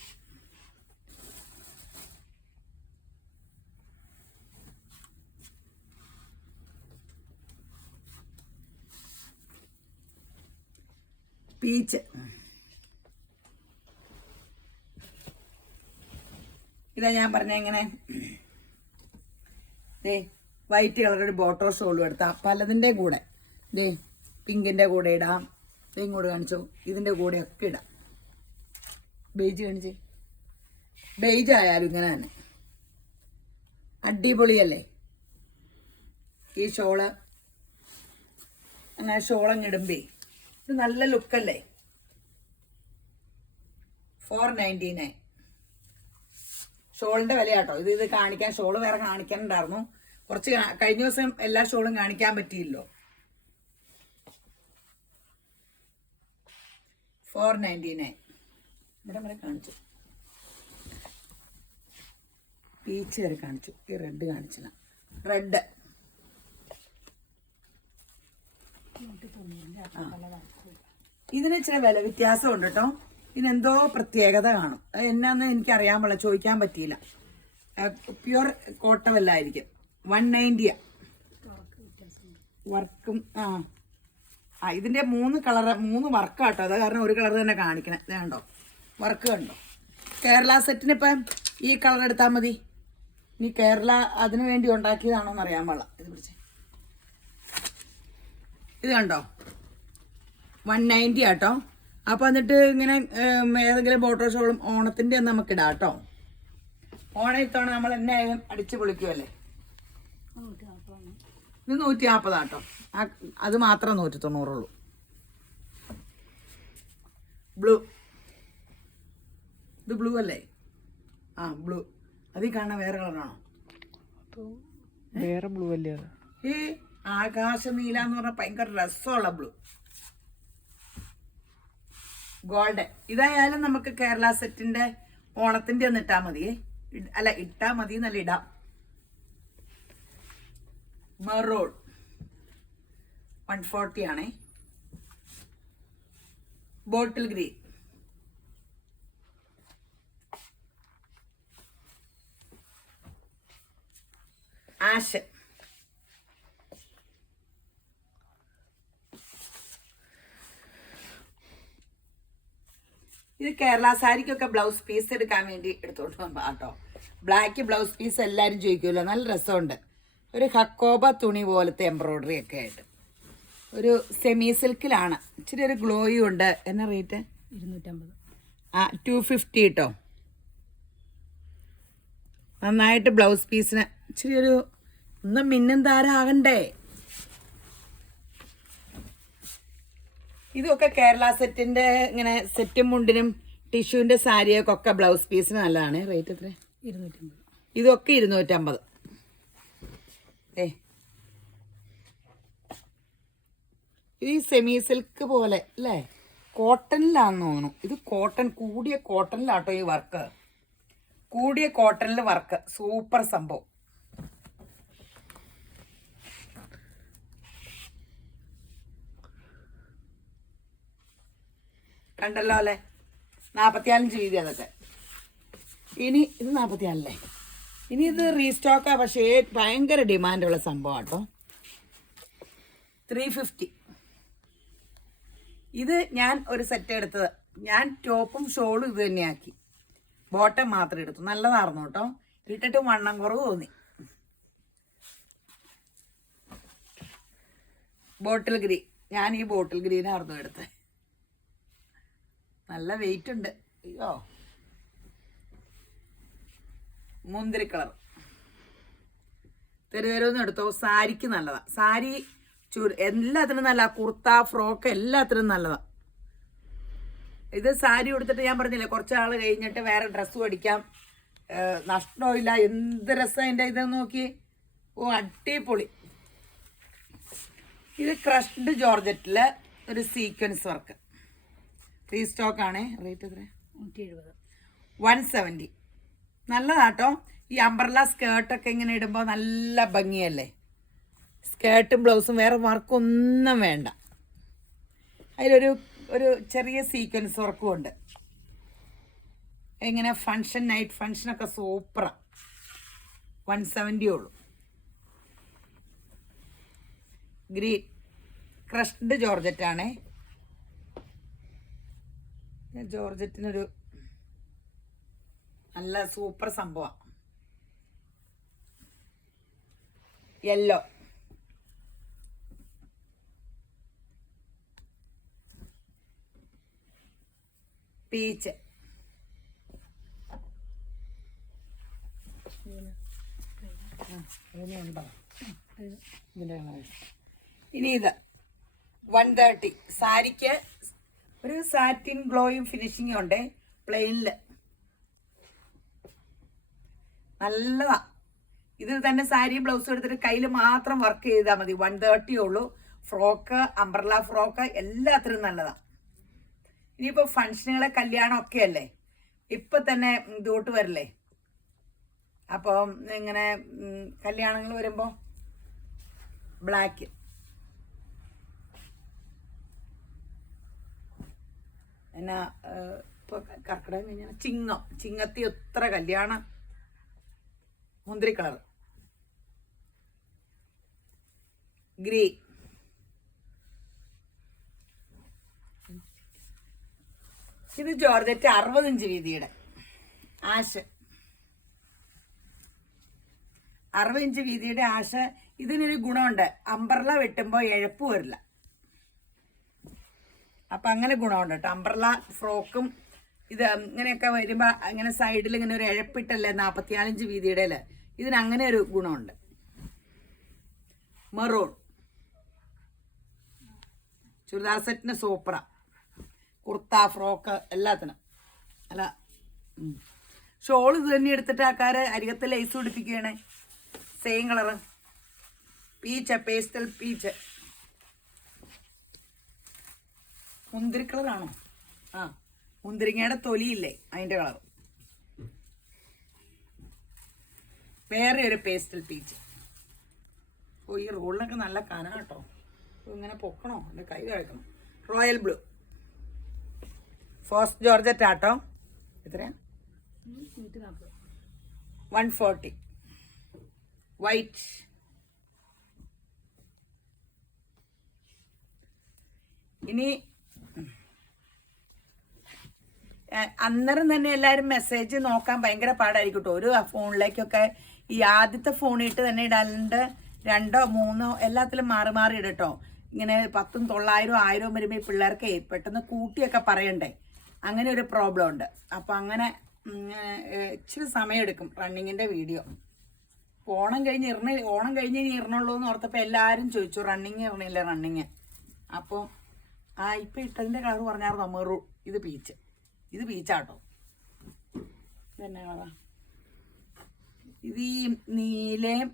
പീച്ച് ഇതാ ഞാൻ പറഞ്ഞ എങ്ങനെ ദേ വൈറ്റ് കളർ ഒരു ബോട്ടോ ഷോളും എടുത്താൽ പലതിൻ്റെ കൂടെ ദേ പിങ്കിൻ്റെ കൂടെ ഇടാം. ഇങ്ങോട്ട് കാണിച്ചോ, ഇതിൻ്റെ കൂടെ ഒക്കെ ഇടാം. ബെയ്ജ് കാണിച്ചേ. ബെയ്ജ് ആയാലും ഇങ്ങനെ തന്നെ അടിപൊളിയല്ലേ ഈ ഷോള്. അങ്ങനെ ഷോളങ്ങിടുമ്പേ ഇത് നല്ല ലുക്കല്ലേ. 499 ഷോളിന്റെ വില കേട്ടോ. ഇത് കാണിക്കാൻ ഷോള് വേറെ കാണിക്കാനുണ്ടായിരുന്നു. കുറച്ച് കഴിഞ്ഞ ദിവസം എല്ലാ ഷോളും കാണിക്കാൻ പറ്റിയില്ലോ. 499 ഇവിടെ വരെ കാണിച്ചു. പീച്ച് വരെ കാണിച്ചു. ഈ റെഡ് കാണിച്ചില്ല. റെഡ് ഇതിന് ഇച്ചിരി വില വ്യത്യാസമുണ്ട് കേട്ടോ. ഇതിനെന്തോ പ്രത്യേകത കാണും. എന്നാന്ന് എനിക്കറിയാൻ പാടില്ല, ചോദിക്കാൻ പറ്റിയില്ല. പ്യുവർ കോട്ടവല്ലായിരിക്കും. 190 വർക്കും. ഇതിന്റെ 3 കളറ് 3 വർക്കാട്ടോ. അത് കാരണം ഒരു കളർ തന്നെ കാണിക്കണേ. കണ്ടോ വർക്ക് കണ്ടോ. കേരള സെറ്റിന് ഇപ്പം ഈ കളർ എടുത്താൽ മതി. ഇനി കേരള അതിനു വേണ്ടി ഉണ്ടാക്കിയതാണോ എന്ന് അറിയാൻ പാടില്ല. ഇത് പിടിച്ചേ. ഇത് കണ്ടോ 190 ആട്ടോ. അപ്പോൾ എന്നിട്ട് ഇങ്ങനെ ഏതെങ്കിലും ബോട്ടോ ഷോളും ഓണത്തിൻ്റെ ഒന്ന് നമുക്ക് ഇടാം കേട്ടോ. ഓണം ഇത്തവണ നമ്മൾ എന്നായാലും അടിച്ചു പൊളിക്കുമല്ലേ. ഇത് 140 ആട്ടോ. അത് മാത്രം 190 ബ്ലൂ. ഇത് ബ്ലൂ അല്ലേ? ബ്ലൂ. അതിൽ കാണാൻ വേറെ കളറാണോ? വേറെ ബ്ലൂ അല്ലേ? ഈ ആകാശ നീല എന്ന് പറഞ്ഞാൽ ഭയങ്കര രസമുള്ള ബ്ലൂ. ഗോൾഡൻ. ഇതായാലും നമുക്ക് കേരള സെറ്റിന്റെ ഓണത്തിന്റെ ഒന്ന് ഇട്ടാ മതിയേ. അല്ല ഇട്ടാ മതി എന്നല്ല, ഇടാം. മെറൂൺ 140 ആണേ. Bottle green. ആഷ്. ഇത് കേരള സാരിക്കൊക്കെ ബ്ലൗസ് പീസ് എടുക്കാൻ വേണ്ടി എടുത്തോണ്ട് വന്നോ കേട്ടോ. ബ്ലാക്ക് ബ്ലൗസ് പീസ് എല്ലാവരും ചോദിക്കുമല്ലോ. നല്ല രസമുണ്ട്. ഒരു ഹക്കോബ തുണി പോലത്തെ എംബ്രോയിഡറി ഒക്കെ ആയിട്ട് ഒരു സെമി സിൽക്കിലാണ്. ഇച്ചിരി ഒരു ഗ്ലോയും ഉണ്ട്. എന്നാ റേറ്റ്? 250. 250 കേട്ടോ. നന്നായിട്ട് ബ്ലൗസ് പീസിന് ഇച്ചിരി ഒരു ഒന്നും മിന്നും താരാകണ്ടേ. ഇതൊക്കെ കേരള സെറ്റിന്റെ ഇങ്ങനെ സെറ്റും മുണ്ടിനും ടിഷ്യൂവിന്റെ സാരിയൊക്കെ ഒക്കെ ബ്ലൗസ് പീസിന് നല്ലതാണ്. റേറ്റ് എത്ര? 250. ഇതൊക്കെ 250. ഇത് സെമി സിൽക്ക് പോലെ അല്ലേ? കോട്ടണിലാണെന്ന് തോന്നുന്നു. ഇത് കോട്ടൺ, കൂടിയ കോട്ടണിലാട്ടോ ഈ വർക്ക്. കൂടിയ കോട്ടണിൽ വർക്ക്. സൂപ്പർ സംഭവം. കണ്ടല്ലോ അല്ലേ? 45 വീതി അതൊക്കെ. ഇനി ഇത് 44 ഇനി ഇത് റീസ്റ്റോക്കാ. പക്ഷേ ഭയങ്കര ഡിമാൻഡുള്ള സംഭവം കേട്ടോ. 350. ഇത് ഞാൻ ഒരു സെറ്റ് എടുത്തത്. ഞാൻ ടോപ്പും ഷോളും ഇത് തന്നെയാക്കി. ബോട്ടം മാത്രം എടുത്തു. നല്ലതായിരുന്നു കേട്ടോ. ഇട്ടിട്ട് വണ്ണം കുറവ് തോന്നി. Bottle green. ഞാൻ ഈ ബോട്ടിൽ ഗ്രീനായിരുന്നു എടുത്തത്. നല്ല വെയിറ്റ് ഉണ്ട്. അയ്യോ, മുന്തിരി കളർ. തെരുതെരൊന്നും എടുത്തോ. സാരിക്ക് നല്ലതാ. സാരി എല്ലാത്തിനും നല്ല. കുർത്ത, ഫ്രോക്ക് എല്ലാത്തിനും നല്ലതാ. ഇത് സാരി കൊടുത്തിട്ട് ഞാൻ പറഞ്ഞില്ലേ കുറച്ച് നാൾ കഴിഞ്ഞിട്ട് വേറെ ഡ്രസ്സും അടിക്കാം. നഷ്ടമില്ല. എന്ത് രസം എൻ്റെ ഇത് നോക്കി. അടിപൊളി. ഇത് ക്രഷ്ഡ് ജോർജറ്റില് ഒരു സീക്വൻസ് വർക്ക്. റീസ്റ്റോക്ക് ആണേ. റേറ്റ് എത്ര? 170. 170. നല്ലതാട്ടോ. ഈ അംബ്രല സ്കേർട്ടൊക്കെ ഇങ്ങനെ ഇടുമ്പോൾ നല്ല ഭംഗിയല്ലേ. സ്കേർട്ടും ബ്ലൗസും വേറെ വർക്കൊന്നും വേണ്ട. അതിലൊരു ചെറിയ സീക്വൻസ് വർക്കും ഉണ്ട്. ഇങ്ങനെ ഫങ്ഷൻ, നൈറ്റ് ഫങ്ഷനൊക്കെ സൂപ്പറാണ്. 170 ഉള്ളൂ. Green crushed ജോർജറ്റാണേ. ജോർജറ്റിനൊരു നല്ല സൂപ്പർ സംഭവം. യെല്ലോ. പീച്ച്. ഉണ്ടോ ഇനി ഇത് 130 സാരിക്ക് ഒരു സാറ്റിൻ ഗ്ലോയും ഫിനിഷിങ്ങും ഉണ്ട് പ്ലെയിനില് നല്ലതാ. ഇത് തന്നെ സാരി ബ്ലൗസ് എടുത്തിട്ട് കയ്യിൽ മാത്രം വർക്ക് ചെയ്താൽ മതി. 130 ഉള്ളൂ. ഫ്രോക്ക്, അംബ്രല ഫ്രോക്ക് എല്ലാത്തിനും നല്ലതാ. ഇനിയിപ്പോ ഫംഗ്ഷനുകളെ കല്യാണം ഒക്കെ അല്ലേ, ഇപ്പൊ തന്നെ ഇതോട്ട് വരില്ലേ. അപ്പം ഇങ്ങനെ കല്യാണങ്ങൾ വരുമ്പോ ബ്ലാക്ക് എന്നാ ഇപ്പൊ കർക്കിടകം കഴിഞ്ഞാൽ ചിങ്ങത്തി എത്ര കല്യാണം. മുന്തിരി കളർ, ഗ്രേ, ഇത് ജോർജറ്റ് 60 ഇഞ്ച് വീതിയുടെ ആശ്, 60 ഇഞ്ച് വീതിയുടെ ആശ്. ഇതിനൊരു ഗുണമുണ്ട്, അംബ്രല വെട്ടുമ്പോൾ ഇഴപ്പ് വരില്ല. അപ്പൊ അങ്ങനെ ഗുണമുണ്ട് കേട്ടോ. അംബ്രല ഫ്രോക്കും ഇത് ഇങ്ങനെയൊക്കെ വരുമ്പോ അങ്ങനെ സൈഡിൽ ഇങ്ങനെ ഒരു ഇഴപ്പിട്ടല്ലേ 44 ഇഞ്ച് വീതിയുടെ, ഇതിന് അങ്ങനെ ഒരു ഗുണമുണ്ട്. മെറൂൺ ചുരിദാർ സെറ്റിന് സൂപ്പറ, കുർത്ത ഫ്രോക്ക് എല്ലാത്തിനും. അല്ല ഷോൾ ഇത് തന്നെ എടുത്തിട്ട് ആൾക്കാര് അരികത്ത് ലേസ് പിടിപ്പിക്കുകയാണ്. Same colour peach, pastel peach. മുന്തിരി കളറാണോ? ആ, മുന്തിരിങ്ങയുടെ തൊലിയില്ലേ അതിന്റെ കളർ. വേറെ ഒരു പേസ്റ്റൽ പീച്ച്. ഓ, ഈ റോളിനൊക്കെ നല്ല കന കേട്ടോ. ഇങ്ങനെ പൊക്കണോ, എൻ്റെ കൈ കഴിക്കണം. റോയൽ ബ്ലൂ ഫസ്റ്റ് ജോർജറ്റ് ആട്ടോ. എത്രയാ? 140. വൈറ്റ്, ഇനി അന്നേരം തന്നെ എല്ലാവരും മെസ്സേജ് നോക്കാൻ ഭയങ്കര പാടായിരിക്കും കേട്ടോ. ഒരു ഫോണിലേക്കൊക്കെ ഈ ആദ്യത്തെ ഫോണിട്ട് തന്നെ ഇടാണ്ട് 2 3 എല്ലാത്തിലും മാറി മാറി ഇടട്ടോ. ഇങ്ങനെ 10 900 1000 വരുമ്പോൾ ഈ പിള്ളേർക്ക് പെട്ടെന്ന് കൂട്ടിയൊക്കെ പറയണ്ടേ, അങ്ങനെ ഒരു പ്രോബ്ലം ഉണ്ട്. അപ്പം അങ്ങനെ ഇച്ചിരി സമയം എടുക്കും റണ്ണിങ്ങിൻ്റെ വീഡിയോ. ഓണം കഴിഞ്ഞ് ഇനി ഇറണുള്ളൂ എന്ന് ഓർത്തപ്പോൾ എല്ലാവരും ചോദിച്ചു റണ്ണിങ് ഇറണില്ല റണ്ണിങ്. അപ്പോൾ ഇപ്പം ഇട്ടതിൻ്റെ കളർ പറഞ്ഞായിരുന്നു മെറൂ. ഇത് പീച്ച്, ഇത് പീച്ചാട്ടോ. ഇതെന്നെ കളറാ? ഇത് ഈ നീലയും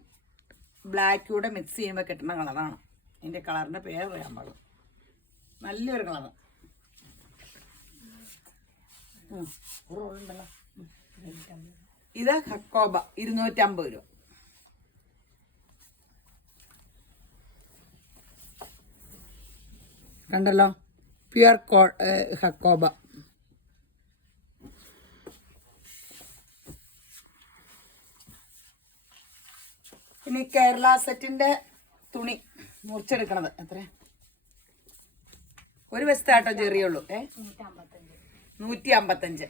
ബ്ലാക്കൂടെ മിക്സ് ചെയ്യുമ്പോൾ കിട്ടുന്ന കളറാണ്. അതിൻ്റെ കളറിൻ്റെ പേര് അറിയാൻ പാടും. നല്ലൊരു കളറ്. ഉണ്ടല്ലോ. ഇത് ഹക്കോബ 250 രൂപ. കണ്ടല്ലോ, പ്യുർ ഹക്കോബ. ഇനി കേരള സെറ്റിന്റെ തുണി മുറിച്ചെടുക്കണത് എത്ര? ഒരു വശത്തെ ആട്ടോ ചെറിയുള്ളൂ. 155.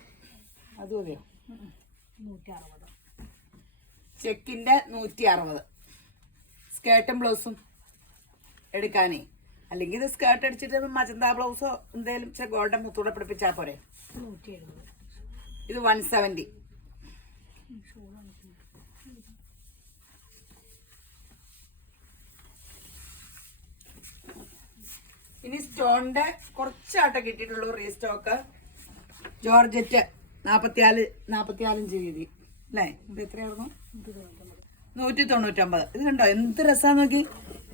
അത് മതിയോ? ചെക്കിന്റെ 160. സ്കേർട്ടും ബ്ലൗസും എടുക്കാനേ. അല്ലെങ്കിൽ ഇത് സ്കേർട്ട് അടിച്ചിട്ട് മജന്ത ബ്ലൗസോ എന്തെങ്കിലും ഗോൾഡൻ മുത്തൂടെ പിടിപ്പിച്ചാൽ പോരെ. ഇത് 170. ഇനി സ്റ്റോണിന്റെ കുറച്ചാട്ടം കിട്ടിയിട്ടുള്ളൂ റീസ്റ്റോക്ക്. ജോർജറ്റ് 44 ഇഞ്ച് വീതി അല്ലേ? ഇത് എത്രയായിരുന്നു? 199. ഇത് കണ്ടോ എന്ത് രസമാന്ന് നോക്കി.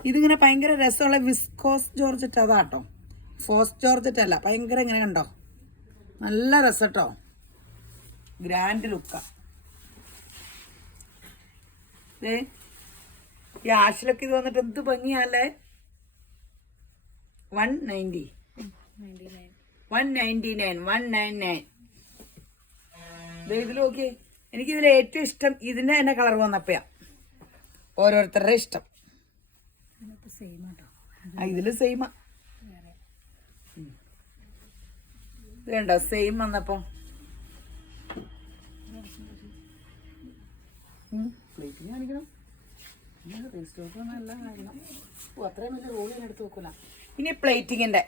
ഇതിങ്ങനെ ഭയങ്കര രസമുള്ള വിസ്കോസ് ജോർജറ്റ് അതാട്ടോ, ഫോസ് ജോർജറ്റ് അല്ല. ഭയങ്കര ഇങ്ങനെ കണ്ടോ, നല്ല രസം കേട്ടോ, ഗ്രാൻഡ് ലുക്കാ. ഈ ആഷിലൊക്കെ ഇത് വന്നിട്ട് എന്ത് ഭംഗിയല്ലേ. 199. ഇതിൽ നോക്കിയേ. എനിക്കിതിൽ ഏറ്റവും ഇഷ്ടം ഇതിന്റെ തന്നെ കളർ വന്നപ്പോയാ. ഓരോരുത്തരുടെ ഇഷ്ടം. ഇതില് സെയിമാ. ഇത് കണ്ടോ സെയിം വന്നപ്പോ. പ്ലേറ്റിന് കാണിക്കണം. അത്രയും വലിയ റോളിൽ എടുത്ത് നോക്കൂല. ഇനി പ്ലേറ്റിങ്ങിന്റെ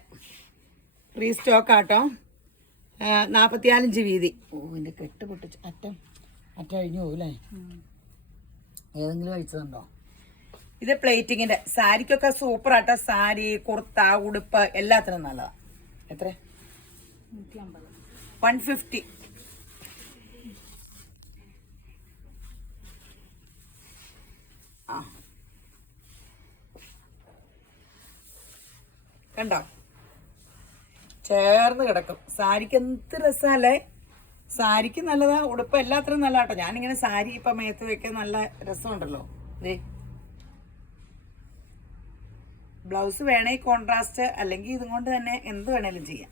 റീസ്റ്റോക്ക് ആട്ടോ. 44 ഇഞ്ച് വീതി. ഓ, എൻ്റെ കെട്ട് പൊട്ടിച്ച് അറ്റം അഴിഞ്ഞു പോകൂല്ലേ. ഏതെങ്കിലും അയച്ചതുണ്ടോ? ഇത് പ്ലേറ്റിങ്ങിന്റെ സാരിക്കൊക്കെ സൂപ്പർ ആട്ടോ. സാരി, കുർത്ത, ഉടുപ്പ് എല്ലാത്തിനും നല്ലതാ. എത്ര? 150. ആ കണ്ടോ, ചേർന്ന് കിടക്കും. സാരിക്ക് എന്ത് രസമല്ലേ? സാരിക്ക് നല്ലതാ, ഉടുപ്പ് എല്ലാത്തിനും നല്ല കേട്ടോ. ഞാനിങ്ങനെ സാരി ഇപ്പൊ മേത്ത് വെക്കാൻ നല്ല രസമുണ്ടല്ലോ. ദേ ബ്ലൗസ് വേണേ കോൺട്രാസ്റ്റ്, അല്ലെങ്കിൽ ഇതും കൊണ്ട് തന്നെ എന്ത് വേണേലും ചെയ്യാം.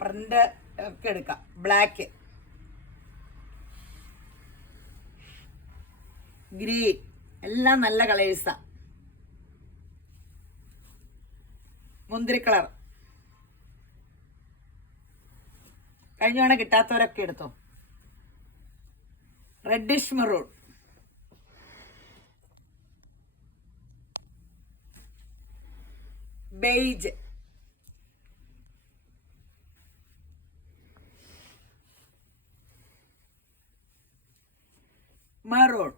പ്രിന്റ് ഒക്കെ എടുക്കാം. ബ്ലാക്ക്, ഗ്രീൻ എല്ലാം നല്ല കളേഴ്സാ. മുന്തിരി കളർ കഴിഞ്ഞ തവണ കിട്ടാത്തവരൊക്കെ എടുത്തോ. Reddish maroon, beige, maroon.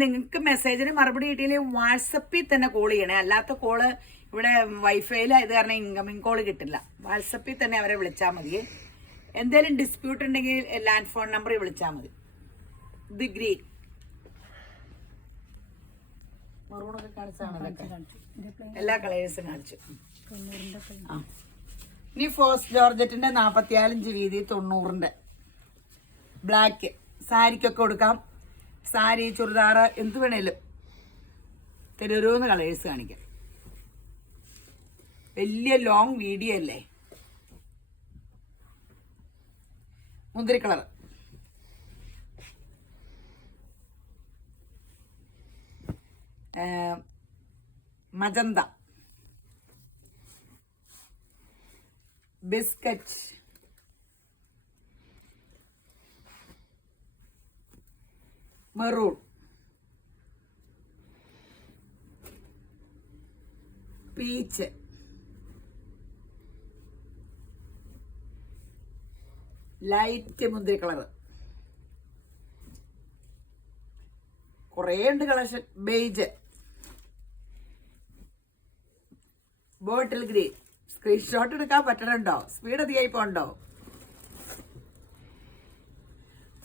നിങ്ങൾക്ക് മെസ്സേജിന് മറുപടി കിട്ടിയില്ലെങ്കിൽ വാട്സപ്പിൽ തന്നെ കോൾ ചെയ്യണേ. അല്ലാത്ത കോള് ഇവിടെ വൈഫൈയിലായത് കാരണം ഇൻകമിങ് കോള് കിട്ടില്ല. വാട്സപ്പിൽ തന്നെ അവരെ വിളിച്ചാൽ മതി. എന്തെങ്കിലും ഡിസ്പ്യൂട്ട് ഉണ്ടെങ്കിൽ ലാൻഡ് ഫോൺ നമ്പറിൽ വിളിച്ചാൽ മതി. ഇത് ഗ്രീൻ, മെറൂണൊക്കെ കാണിച്ചാണ്. എല്ലാ കളേഴ്സും കാണിച്ചു. ഇനി ഫോസ്റ്റ് ജോർജറ്റിന്റെ 45 വീതി 90ന്റെ ബ്ലാക്ക്. സാരിക്കൊക്കെ കൊടുക്കാം. സാരി, ചുരിദാറ് എന്ത് വേണേലും തെരുവോന്ന് കളേഴ്സ് കാണിക്കാം. വലിയ ലോങ് വീഡിയോ അല്ലേ. മുന്തിരി colour, magenta, biscuit, maroon, peach, light മുന്തിരി കളറ്. കുറേ ഉണ്ട് collection. Beige, bottle green. Screenshot എടുക്കാൻ പറ്റണുണ്ടോ? സ്പീഡ് അധികമായി പോകണ്ടോ?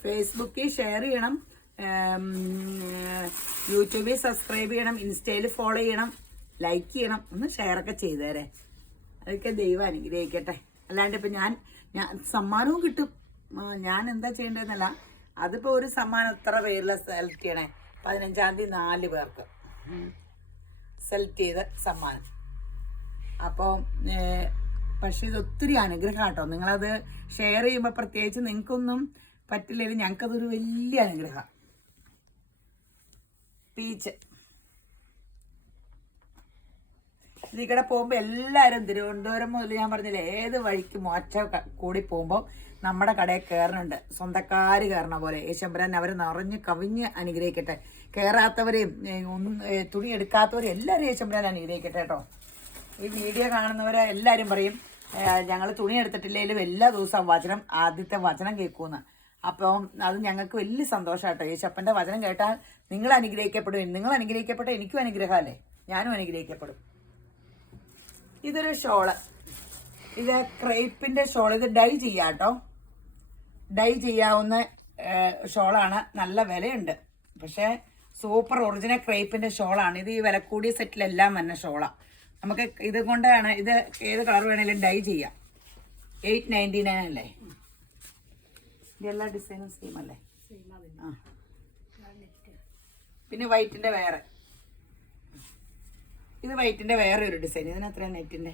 ഫേസ്ബുക്കിൽ ഷെയർ ചെയ്യണം, യൂട്യൂബിൽ സബ്സ്ക്രൈബ് ചെയ്യണം, ഇൻസ്റ്റയിൽ ഫോളോ ചെയ്യണം, ലൈക്ക് ചെയ്യണം. ഒന്ന് ഷെയറൊക്കെ ചെയ്തേരെ. അതൊക്കെ ദൈവം അനുഗ്രഹിക്കട്ടെ. അല്ലാണ്ട് ഇപ്പം ഞാൻ സമ്മാനവും കിട്ടും. ഞാൻ എന്താ ചെയ്യേണ്ടതെന്നല്ല. അതിപ്പോൾ ഒരു സമ്മാനം എത്ര പേരിൽ സെലക്ട് ചെയ്യണേ? 15-ാം തീയതി 4 പേർക്ക് സെലക്ട് ചെയ്ത സമ്മാനം. അപ്പോൾ പക്ഷെ ഇത് ഒത്തിരി അനുഗ്രഹം കേട്ടോ. നിങ്ങളത് ഷെയർ ചെയ്യുമ്പോൾ പ്രത്യേകിച്ച് നിങ്ങൾക്കൊന്നും പറ്റില്ലെങ്കിൽ ഞങ്ങൾക്കതൊരു വലിയ അനുഗ്രഹം. പീച്ച്. ഇതിക്കടെ പോകുമ്പോൾ എല്ലാവരും തിരുവനന്തപുരം മുതൽ ഞാൻ പറഞ്ഞില്ലേ, ഏത് വഴിക്ക് മോച്ച കൂടി പോകുമ്പോൾ നമ്മുടെ കടയിൽ കയറുന്നുണ്ട്. സ്വന്തക്കാർ കയറണ പോലെ. യേശുമ്പരാൻ അവരെ നിറഞ്ഞ് കവിഞ്ഞ് അനുഗ്രഹിക്കട്ടെ. കയറാത്തവരെയും ഒന്നും തുണി എടുക്കാത്തവരെയും എല്ലാവരും യേശുമ്പരാൻ അനുഗ്രഹിക്കട്ടെ കേട്ടോ. ഈ വീഡിയോ കാണുന്നവരെ എല്ലാവരും പറയും ഞങ്ങൾ തുണി എടുത്തിട്ടില്ലെങ്കിലും എല്ലാ ദിവസവും ആദ്യത്തെ വചനം കേൾക്കുമെന്ന്. അപ്പം അത് ഞങ്ങൾക്ക് വലിയ സന്തോഷം കേട്ടോ. യേശപ്പൻ്റെ വചനം കേട്ടാൽ നിങ്ങൾ അനുഗ്രഹിക്കപ്പെടും. നിങ്ങൾ അനുഗ്രഹിക്കപ്പെട്ട എനിക്കും അനുഗ്രഹമല്ലേ, ഞാനും അനുഗ്രഹിക്കപ്പെടും. ഇതൊരു ഷോള്. ഇത് ക്രേപ്പിന്റെ ഷോൾ. ഇത് ഡൈ ചെയ്യാം കേട്ടോ. ഡൈ ചെയ്യാവുന്ന ഷോളാണ്. നല്ല വിലയുണ്ട്. പക്ഷേ സൂപ്പർ ഒറിജിനൽ ക്രേപ്പിന്റെ ഷോളാണ്. ഇത് ഈ വില കൂടിയ സെറ്റിലെല്ലാം വന്ന ഷോളാണ്. നമുക്ക് ഇത് കൊണ്ടാണ് ഇത് ഏത് കളർ വേണേലും ഡൈ ചെയ്യാം. 899 അല്ലേ? ഇതെല്ലാ ഡിസൈനും സെയിം അല്ലേ? ആ. പിന്നെ വൈറ്റിന്റെ വേറെ. ഇത് വൈറ്റിന്റെ വേറെ ഒരു ഡിസൈൻ. ഇതിന് എത്രയാണ് നെറ്റിന്റെ?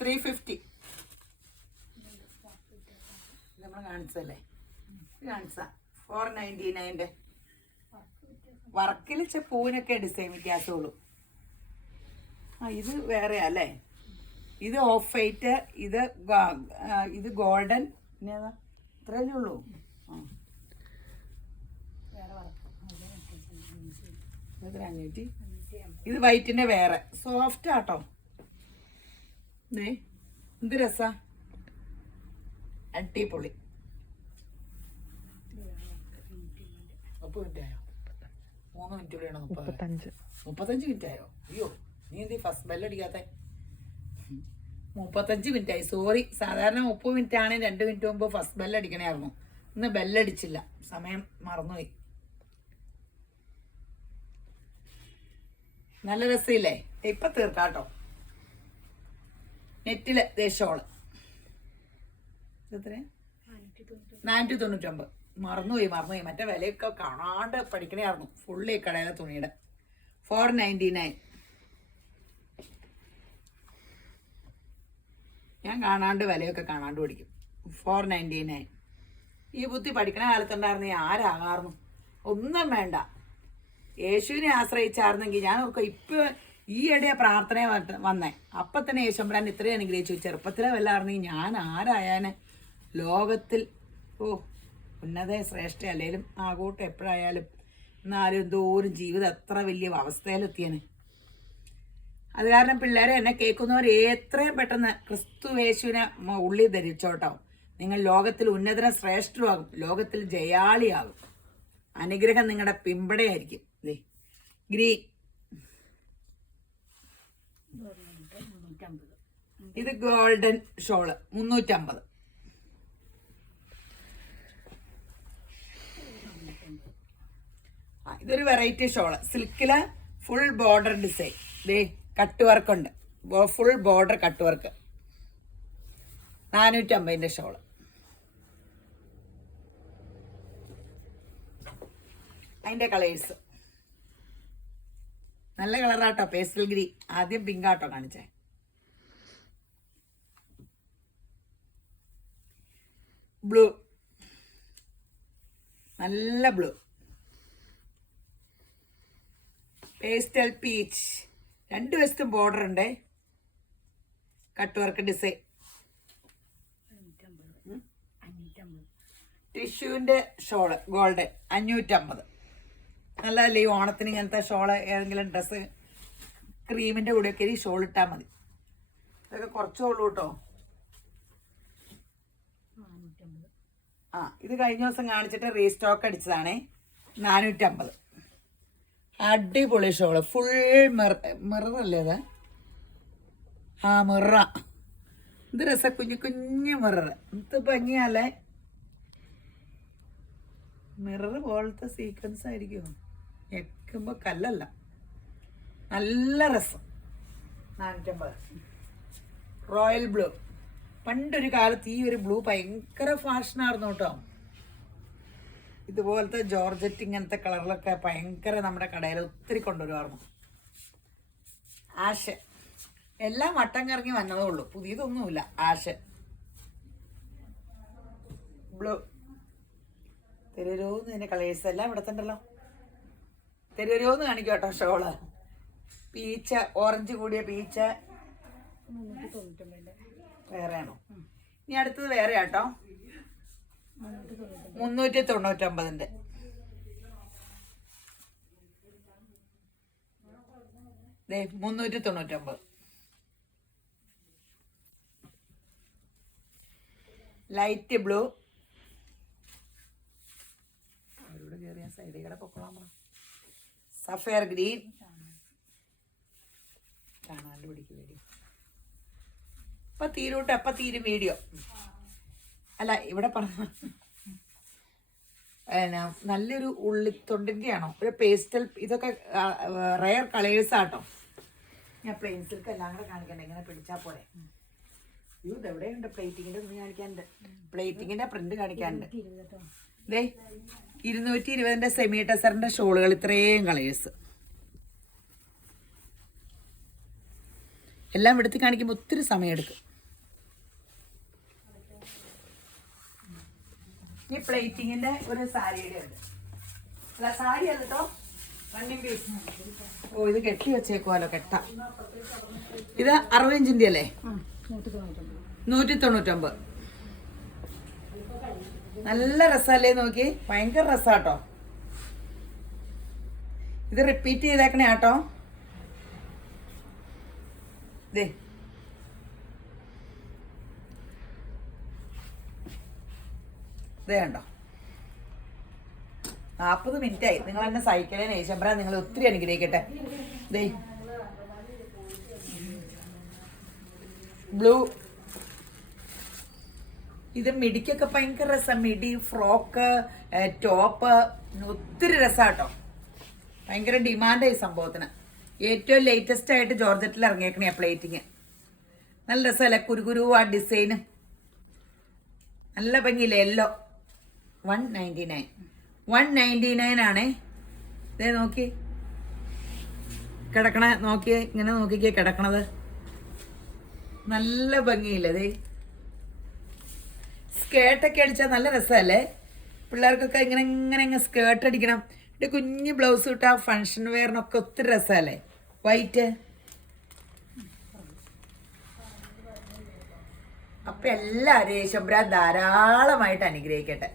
350. നമ്മൾ കാണിച്ചല്ലേ? കാണിച്ച 499. വർക്കിൽ പൂവിനൊക്കെ ഡിസൈൻ വ്യത്യാസമുള്ളൂ. ആ ഇത് വേറെ അല്ലേ? ഇത് ഓഫ് വൈറ്റ്, ഇത് ഗോൾഡൻ. പിന്നെ ഏതാ? ഇത്രയല്ലേ ഉള്ളൂ. ആ 500. ഇത് വൈറ്റിന്റെ വേറെ സോഫ്റ്റ് ആട്ടോ. എന്ത് രസാ, അടിപൊളി. 30 മിനിറ്റ് ആയോ? 3 മിനിറ്റ് കൂടെ ആണോ? 35 മിനിറ്റ് ആയോ? അയ്യോ, നീ എന്ത് ഫസ്റ്റ് ബെല്ലടിക്കാത്ത? 35 മിനിറ്റ് ആയി. സോറി, സാധാരണ 30 മിനിറ്റ് ആണ്. 2 മിനിറ്റ് മുമ്പ് ഫസ്റ്റ് ബെല്ലടിക്കണായിരുന്നു. ഇന്ന് ബെല്ലടിച്ചില്ല, സമയം മറന്നുപോയി. നല്ല രസമില്ലേ? ഇപ്പൊ തീർക്കാട്ടോ. നെറ്റില് ദേശോള് എത്ര? 499. മറന്നുപോയി. മറ്റേ വിലയൊക്കെ കാണാണ്ട് പഠിക്കണായിരുന്നു. ഫുള്ളി കടയിലെ തുണിയുടെ 499. ഞാൻ കാണാണ്ട് വിലയൊക്കെ കാണാണ്ട് പഠിക്കും. 499. ഈ ബുദ്ധി പഠിക്കണ കാലത്തുണ്ടായിരുന്ന ആരാകാറുന്നു? ഒന്നും വേണ്ട, യേശുവിനെ ആശ്രയിച്ചായിരുന്നെങ്കിൽ. ഞാൻ നോക്കാം ഇപ്പൊ ഈ ഇടയ പ്രാർത്ഥന വന്നേ, അപ്പൊ തന്നെ യേശുമ്പരാൻ ഇത്രയും അനുഗ്രഹിച്ചു. ചെറുപ്പത്തിലെ വല്ലായിരുന്നെങ്കിൽ ഞാൻ ആരായാന് ലോകത്തിൽ. ഓ, ഉന്നത ശ്രേഷ്ഠ അല്ലേലും ആകൂട്ട് എപ്പോഴായാലും. എന്നാലും എന്തോരം ജീവിതം എത്ര വലിയ അവസ്ഥയിലെത്തിയന്. അത് കാരണം പിള്ളേരെ എന്നെ കേൾക്കുന്നവർ എത്രയും പെട്ടെന്ന് ക്രിസ്തു യേശുവിനെ ഉള്ളി ധരിച്ചോട്ടോ. നിങ്ങൾ ലോകത്തിൽ ഉന്നതന ശ്രേഷ്ഠമാകും, ലോകത്തിൽ ജയാളിയാകും. അനുഗ്രഹം നിങ്ങളുടെ പിമ്പടയായിരിക്കും. ഗ്രീൻ, ഇത് ഗോൾഡൻ ഷോള് 350. ഇതൊരു വെറൈറ്റി ഷോള്, സിൽക്കില് full border design. Cut work ഉണ്ട്, full border cut work. 450 shawl. അതിന്റെ കളേഴ്സ് നല്ല കളറാട്ടോ. Pastel green. ആദ്യം പിങ്ക് ആട്ടോ കാണിച്ചേ. ബ്ലൂ, നല്ല ബ്ലൂ. Pastel peach. 2 വശത്തും ബോർഡർ ഉണ്ട്, കട്ട് വർക്ക് ഡിസൈൻ. ടിഷ്യൂവിന്റെ ഷോള് ഗോൾഡൻ 550. നല്ലതല്ലേ ഈ ഓണത്തിന് ഇങ്ങനത്തെ ഷോള്? ഏതെങ്കിലും ഡ്രസ്സ് ക്രീമിന്റെ കൂടെയൊക്കെ ഈ ഷോൾ ഇട്ടാൽ മതി. ഇതൊക്കെ കുറച്ചുള്ളൂ കേട്ടോ. ഇത് കഴിഞ്ഞ ദിവസം കാണിച്ചിട്ട് റീസ്റ്റോക്ക് അടിച്ചതാണേ. 450. അടിപൊളി ഷോള്, ഫുൾ മിററല്ലേ അത്? മിറ. ഇത് രസ, കുഞ്ഞു കുഞ്ഞു മിറർ. എന്ത് ഭംഗിയല്ലേ? മിറർ പോലത്തെ സീക്വൻസ് ആയിരിക്കും. ഞെക്കുമ്പോ കല്ലല്ല, നല്ല രസം. 450. Royal blue. പണ്ടൊരു കാലത്ത് ഈ ഒരു ബ്ലൂ ഭയങ്കര ഫാഷനായിരുന്നു കേട്ടോ. ഇതുപോലത്തെ ജോർജറ്റ് ഇങ്ങനത്തെ കളറിലൊക്കെ ഭയങ്കര നമ്മുടെ കടയിൽ ഒത്തിരി കൊണ്ടുവരുമായിരുന്നു. ആഷ് എല്ലാം വട്ടം കറങ്ങി വന്നതേ ഉള്ളൂ, പുതിയതൊന്നുമില്ല. Ash blue. തെരുവരോന്ന് ഇതിന്റെ കളേഴ്സ് എല്ലാം ഇവിടെ തണ്ടല്ലോ. തെരുവരോന്ന് കാണിക്കും കേട്ടോ ഷോള്. പീച്ച, ഓറഞ്ച് കൂടിയ പീച്ച വേറെയാണോ? ഇനി അടുത്തത് വേറെ കേട്ടോ. 399. ദേ 399. Light blue. അവരോട് കയറിയ സൈഡിൽ കൂടെ പൊക്കോളാൻ പറ. Sapphire green. കാണാണ്ട് പിടിക്കും വീഡിയോ. ഇപ്പൊ തീരൂട്ടെ, അപ്പൊ തീരും വീഡിയോ. അല്ല ഇവിടെ പറഞ്ഞ നല്ലൊരു ഉള്ളിത്തൊണ്ടിന്റെ ആണോ, ഒരു പേസ്റ്റൽ. ഇതൊക്കെ റയർ കളേഴ്സ് ആട്ടോ. ഞാൻ പ്ലെയിൻ സിൽക്ക് എല്ലാം കൂടെ കാണിക്കണ്ടേ, ഇങ്ങനെ പിടിച്ചാ പോലെ. ഇത് എവിടെയുണ്ട് പ്ലേറ്റിങ്ങിന്റെ തുണി കാണിക്കാനുണ്ട്, പ്ലേറ്റിങ്ങിന്റെ പ്രിന്റ് കാണിക്കാനുണ്ട്. ദേ 220 സെമി ടെസറിന്റെ ഷോളുകൾ, ഇത്രയും കളേഴ്സ് എല്ലാം എടുത്ത് കാണിക്കുമ്പോൾ ഒത്തിരി സമയം എടുക്കും. ഈ പ്ലേറ്റിങ്ങിന്റെ ഒരു സാരിയുടെ ഉണ്ട്. അല്ല സാരി അല്ല കേട്ടോ, റണ്ണിങ് പീസ്. ഓ, ഇത് കെട്ടി വെച്ചേക്കുമല്ലോ, കെട്ട. ഇത് 60 ഇഞ്ചിന്റെ അല്ലേ? 199. നല്ല രസമല്ലേ നോക്കി, ഭയങ്കര രസാട്ടോ. ഇത് റിപ്പീറ്റ് ചെയ്തേക്കണേ കേട്ടോ. ഇത് കണ്ടോ 40 മിനിറ്റായി. നിങ്ങൾ എന്നെ സഹിക്കണേ യേശമ്പര, നിങ്ങൾ ഒത്തിരി അനുഗ്രഹിക്കട്ടെ. ദേ ബ്ലൂ, ഇത് മിടിക്കൊക്കെ ഭയങ്കര രസം. മിടി, ഫ്രോക്ക്, ടോപ്പ് ഒത്തിരി രസാട്ടോ. ഭയങ്കര ഡിമാൻഡായി സംഭവത്തിന്. ഏറ്റവും ലേറ്റസ്റ്റ് ആയിട്ട് ജോർജറ്റിൽ ഇറങ്ങിയേക്കണേ പ്ലേറ്റിങ്. നല്ല രസമല്ലേ കുരുകുരു ആ ഡിസൈന്, നല്ല ഭംഗിയില്ലേ. യെല്ലോ 199 ആണേ. ഇതേ നോക്കി കിടക്കണ, നോക്കിയേ ഇങ്ങനെ നോക്കിക്കേ കിടക്കണത്, നല്ല ഭംഗിയില്ലേ. അതേ സ്കേർട്ടൊക്കെ അടിച്ചാൽ നല്ല രസമല്ലേ. പിള്ളേർക്കൊക്കെ ഇങ്ങനെ ഇങ്ങനെ സ്കേർട്ട് അടിക്കണം. ഇത് കുഞ്ഞ് ബ്ലൗസ് ഇട്ടാൽ ഫങ്ഷൻ വെയറിനൊക്കെ ഒത്തിരി രസമല്ലേ. വൈറ്റ്. അപ്പൊ എല്ലാവരും യേശുബ്രാൻ ധാരാളമായിട്ട് അനുഗ്രഹിക്കട്ടെ.